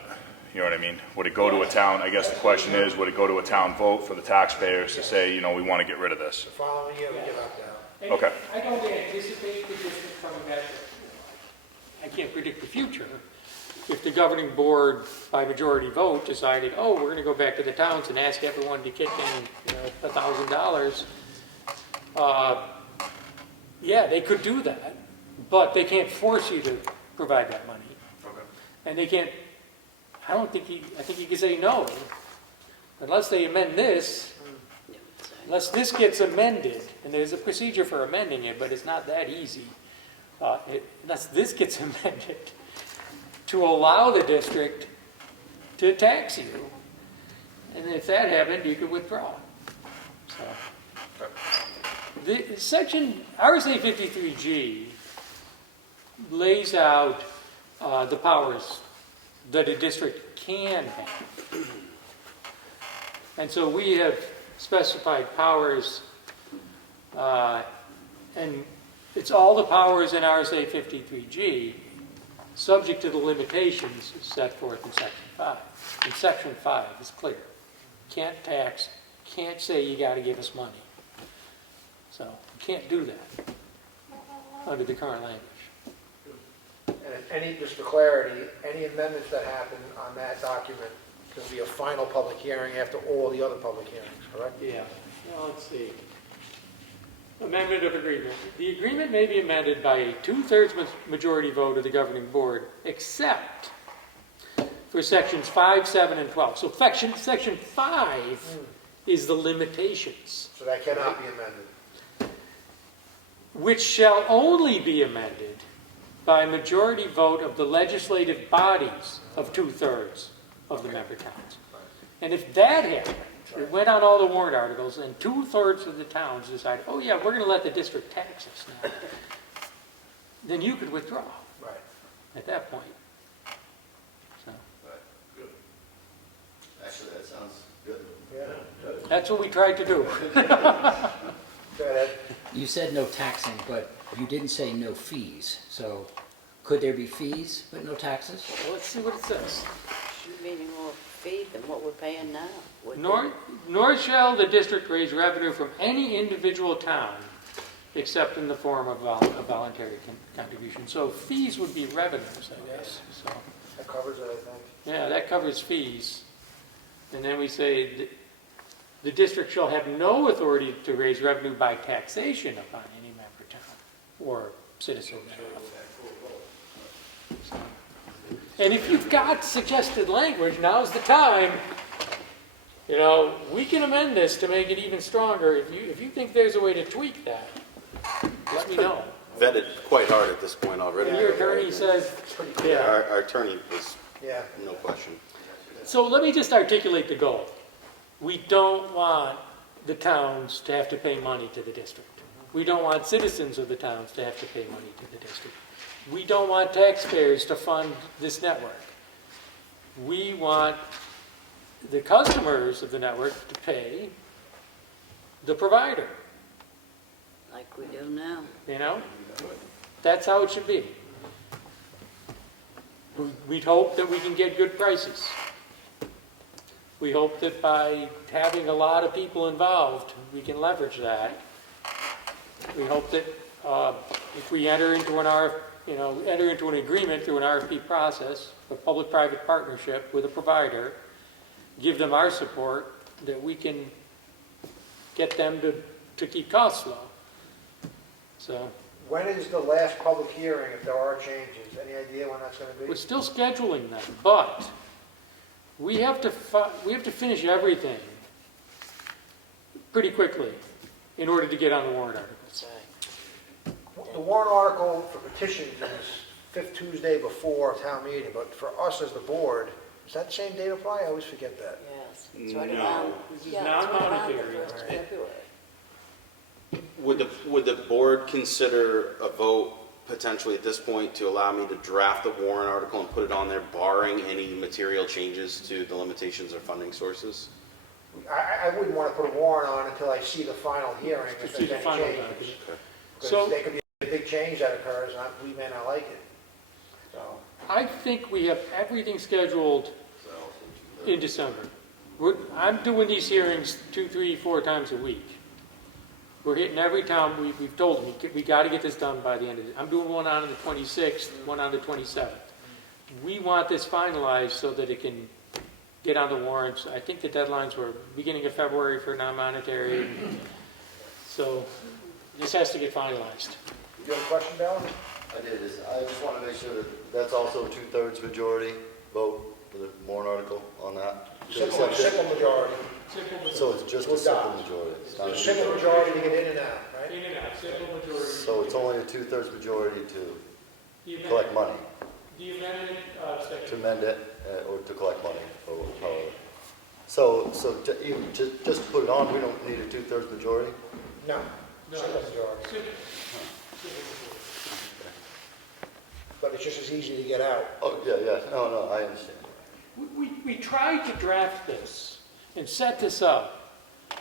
You know what I mean? Would it go to a town, I guess the question is, would it go to a town vote for the taxpayers to say, we want to get rid of this? The following year, we get opt out. And Okay. I don't anticipate the district coming back. I can't predict the future. If the governing board, by majority vote, decided, we're going to go back to the towns and ask everyone to kick in, $1,000, yeah, they could do that, but they can't force you to provide that money. Okay. And they can't, I think you can say no, unless they amend this, unless this gets amended, and there's a procedure for amending it, but it's not that easy, unless this gets amended to allow the district to tax you. And if that happened, you could withdraw. So, the section, RSA 53G lays out the powers that a district can have. And so we have specified powers, and it's all the powers in RSA 53G, subject to the limitations set forth in Section 5. And Section 5 is clear. Can't tax, can't say you got to give us money. So you can't do that under the current language. And just for clarity, any amendments that happen on that document can be a final public hearing after all the other public hearings, correct? Yeah. Now, let's see. Amendment of agreement. The agreement may be amended by a 2/3 majority vote of the governing board, except for sections 5, 7, and 12. So section 5 is the limitations, So that cannot be amended. which shall only be amended by a majority vote of the legislative bodies of 2/3 of the member towns. And if that happened, it went on all the warrant articles, and 2/3 of the towns decided, oh yeah, we're going to let the district tax us now, then you could withdraw Right. at that point. So Actually, that sounds good. Yeah. that's what we tried to do. Go ahead. You said no taxing, but you didn't say no fees. So could there be fees but no taxes? Let's see what it says. Meaning more fee than what we're paying now. Nor shall the district raise revenue from any individual town except in the form of a voluntary contribution. So fees would be revenues, I guess. So, That covers it, I think. yeah, that covers fees. And then we say the district shall have no authority to raise revenue by taxation upon any member town or citizen thereof. So, and if you've got suggested language, now's the time. We can amend this to make it even stronger. If you think there's a way to tweak that, lets me know. Vetted quite hard at this point already. And your attorney says, yeah. Our attorney is, Yeah. no question. So let me just articulate the goal. We don't want the towns to have to pay money to the district. We don't want citizens of the towns to have to pay money to the district. We don't want taxpayers to fund this network. We want the customers of the network to pay the provider, Like we do now. you know? That's how it should be. We'd hope that we can get good prices. We hope that by having a lot of people involved, we can leverage that. We hope that if we enter into enter into an agreement through an RFP process, a public-private partnership with a provider, give them our support, that we can get them to keep costs low. So When is the last public hearing if there are changes? Any idea when that's going to be? we're still scheduling them, but we have to finish everything pretty quickly in order to get on the warrant articles. The warrant article for petitions is fifth Tuesday before town meeting, but for us as the board, does that same date apply? I always forget that. Yes. It's right No. around, This is yeah, it's right around the non-monetary. 1st of February. Would the board consider a vote potentially at this point to allow me to draft the warrant article and put it on there barring any material changes to the limitations or funding sources? I wouldn't want to put a warrant on until I see the final hearing, if See there's the any final changes. document. Because So- there could be a big change that occurs, and we may not like it. So, I think we have everything scheduled in December. I'm doing these hearings 2, 3, 4 times a week. We're hitting every town, we've told them, we got to get this done by the end of the, I'm doing one on the 26th, one on the 27th. We want this finalized so that it can get on the warrants. I think the deadlines were beginning of February for non-monetary. So this has to get finalized. you have a question, Bella? I did, I just want to make sure that that's also a 2/3 majority vote for the warrant article on that. To accept it. Simple majority. So it's just a simple majority. It's not a Simple two-thirds. majority to get in and out, right? In and out, simple majority. So it's only a 2/3 majority to The collect money, The amendment, to section. amend it, or to collect money, or however. So just to put it on, we don't need a 2/3 majority? No, No. simple majority. Simple. But it's just as easy to get out. Oh, yeah, no, I understand. We tried to draft this and set this up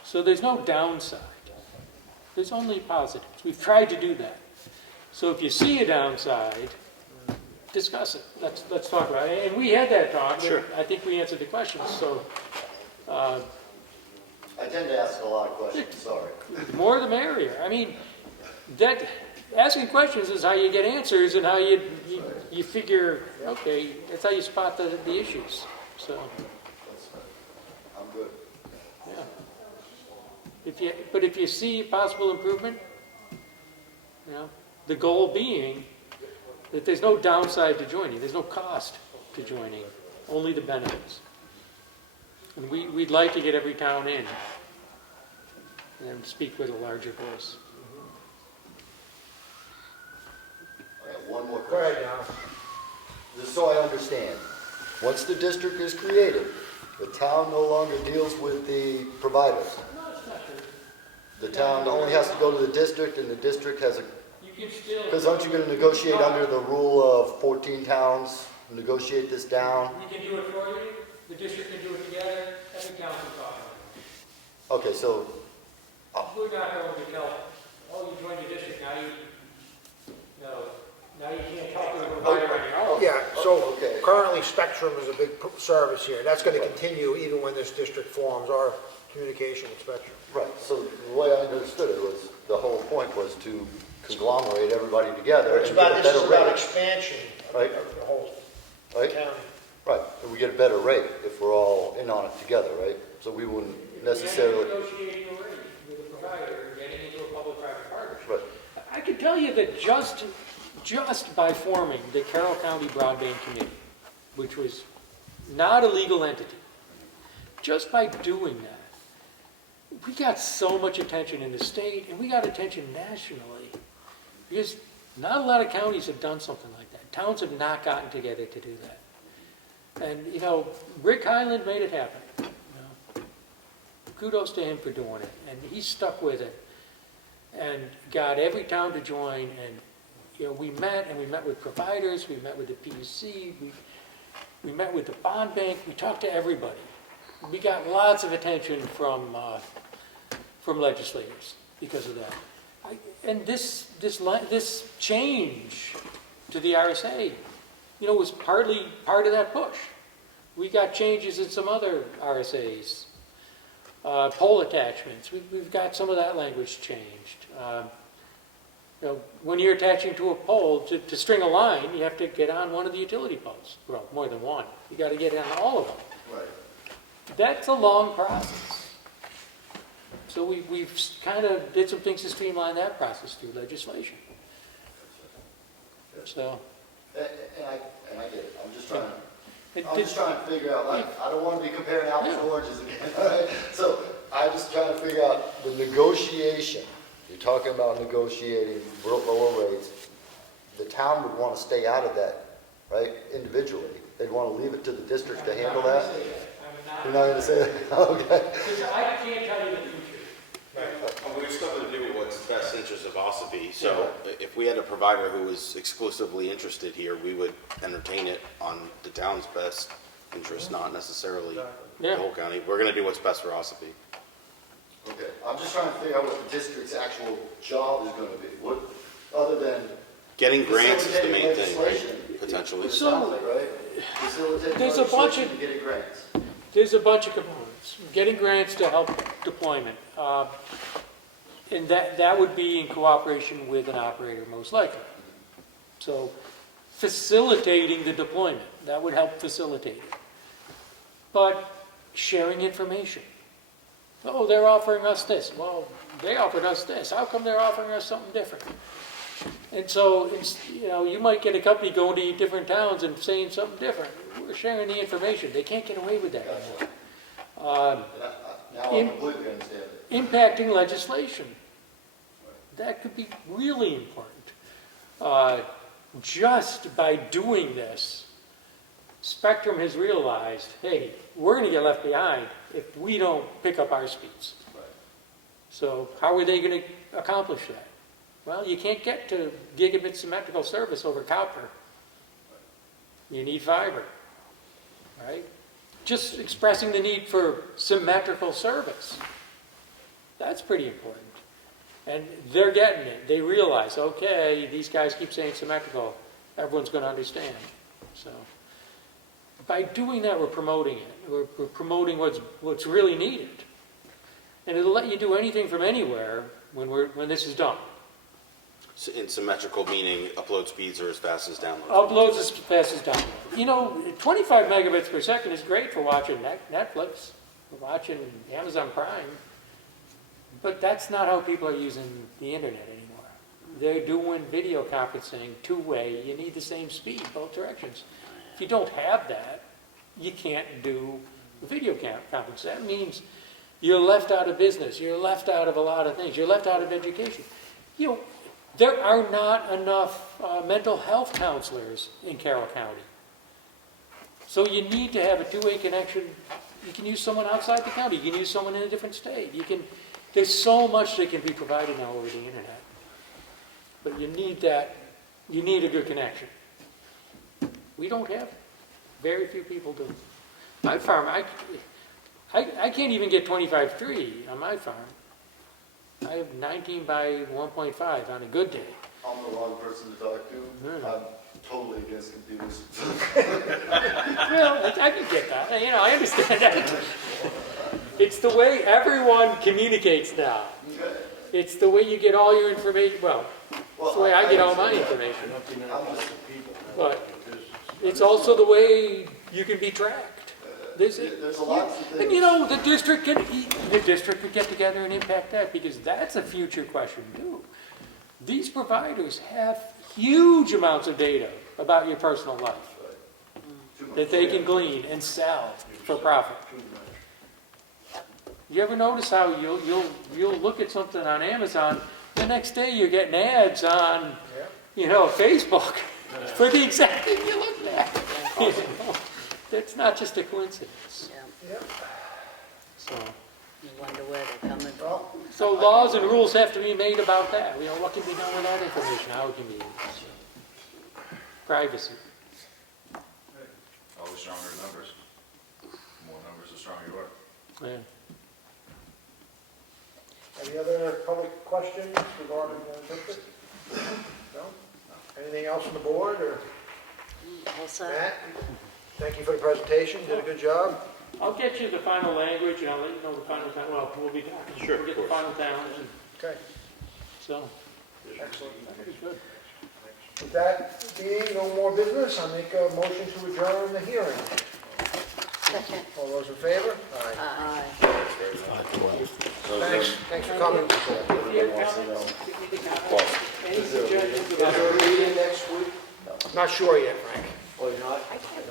so there's no downside. There's only positives. We've tried to do that. So if you see a downside, discuss it. Let's talk about it. And we had that talk. Sure. I think we answered the questions. So I tend to ask a lot of questions, sorry. the more the merrier. I mean, that asking questions is how you get answers and how you figure, okay, that's how you spot the issues. So, I'm good. yeah. But if you see possible improvement, the goal being that there's no downside to joining, there's no cost to joining, only the benefits. And we'd like to get every town in and speak with a larger voice. I got one more Go question. ahead, Don. Just so I understand, once the district is created, the town no longer deals with the providers. The town only has to go to the district, and the district has a, You can still. because aren't you going to negotiate under the rule of 14 towns, negotiate this down? We can do it for you, the district can do it together, every town can talk about Okay, so, it. We're not going to tell, oh, you joined the district, now you can't talk to the provider on your own. Yeah, so Okay. currently Spectrum is a big service here. That's going to continue even when this district forms, our communication with Spectrum. right, so the way I understood it was, the whole point was to conglomerate everybody together and It's get about, a this is better about rate, expansion Right. of the whole right? county. Right, and we get a better rate if we're all in on it together, right? So we wouldn't necessarily, Negotiating a rate with a provider, getting into a public-private partnership. right, I can tell you that just by forming the Carroll County Broadband Committee, which was not a legal entity, just by doing that, we got so much attention in the state, and we got attention nationally Because not a lot of counties have done something like that. Towns have not gotten together to do that. And, Rick Highland made it happen. Kudos to him for doing it. And he stuck with it and got every town to join. And, we met with providers, we met with the PUC, we met with the bond bank, we talked to everybody. We got lots of attention from legislators because of that. And this change to the RSA, was partly part of that push. We got changes in some other RSAs, pole attachments. We've got some of that language changed. When you're attaching to a pole, to string a line, you have to get on one of the utility poles. Well, more than one. You got to get on all of them. Right. That's a long process. So we've kind of did some things to streamline that process through legislation. So. And I get it, I'm just trying It I'm did- just trying to figure out, I don't want to be comparing apples to oranges again, all right? So I'm just trying to figure out the negotiation. You're talking about negotiating lower rates. The town would want to stay out of that, right, individually. They'd want to leave it to the district to handle that. You're not going to say that? Okay. Because I can't tell you the future. We have stuff to do with what's the best interest of Ossipee, so if we had a provider who was exclusively interested here, we would entertain it on the town's best interest, not necessarily the whole county. We're gonna do what's best for Ossipee. Okay, I'm just trying to figure out what the district's actual job is going to be. What, other than Getting grants is the main thing, legislation, right? Potentially. it sounds like, right? Facilitating There's a bunch legislation of- and getting grants. There's a bunch of components. Getting grants to help deployment. And that would be in cooperation with an operator, most likely. So facilitating the deployment, that would help facilitate it. But sharing information. Oh, they're offering us this. Well, they offered us this. How come they're offering us something different? And so, you might get a company going to different towns and saying something different. We're sharing the information. They can't get away with that anymore. Now I completely understand it. Impacting legislation. That could be really important. Just by doing this, Spectrum has realized, hey, we're going to get left behind if we don't pick up our speeds. Right. So how are they going to accomplish that? Well, you can't get to gigabit symmetrical service over copper. You need fiber, right? Just expressing the need for symmetrical service. That's pretty important. And they're getting it. They realize, okay, these guys keep saying symmetrical. Everyone's going to understand. So by doing that, we're promoting it. We're promoting what's really needed. And it'll let you do anything from anywhere when this is done. In symmetrical meaning, upload speeds are as fast as download. Uploads as fast as download. 25 megabits per second is great for watching Netflix, for watching Amazon Prime. But that's not how people are using the internet anymore. They're doing video conferencing two-way. You need the same speed, both directions. If you don't have that, you can't do video conference. That means you're left out of business. You're left out of a lot of things. You're left out of education. There are not enough mental health counselors in Carroll County. So you need to have a two-way connection. You can use someone outside the county. You can use someone in a different state. There's so much that can be provided now over the internet. But you need that. You need a good connection. We don't have it. Very few people do. My farm, I can't even get 25.3 on my farm. I have 19 by 1.5 on a good day. I'm the wrong person to talk to. I'm totally against computers. Well, I can get that. I understand that. It's the way everyone communicates now. Okay. It's the way you get all your information. Well, it's the way I get all my information. But it's also the way you can be tracked. There's a lot of things. And the district could get together and impact that, because that's a future question too. These providers have huge amounts of data about your personal life that they can glean and sell for profit. You ever notice how you'll look at something on Amazon, the next day you're getting ads on, Facebook for the exact thing you're looking at. You know? It's not just a coincidence, Yeah, so. you wonder where they're coming from. So laws and rules have to be made about that. What can be done with that information? How it can be used? Privacy. Always stronger numbers. More numbers, the stronger you are. Yeah. Any other public questions regarding the No? Anything else on the board, or All set? Matt? Thank you for the presentation, did a good job. I'll get you the final language, and I'll let you know the final town, well, we'll be back. Sure, We'll get of the course. final towns, and Okay, so, excellent. I think it's good. With that being no more business, I make a motion to adjourn the hearing. Second. All those in favor? Aye. Aye. Thanks for coming. Any comments? Any suggestions Is about there a meeting next week? Not sure yet, Frank. Or not? I can't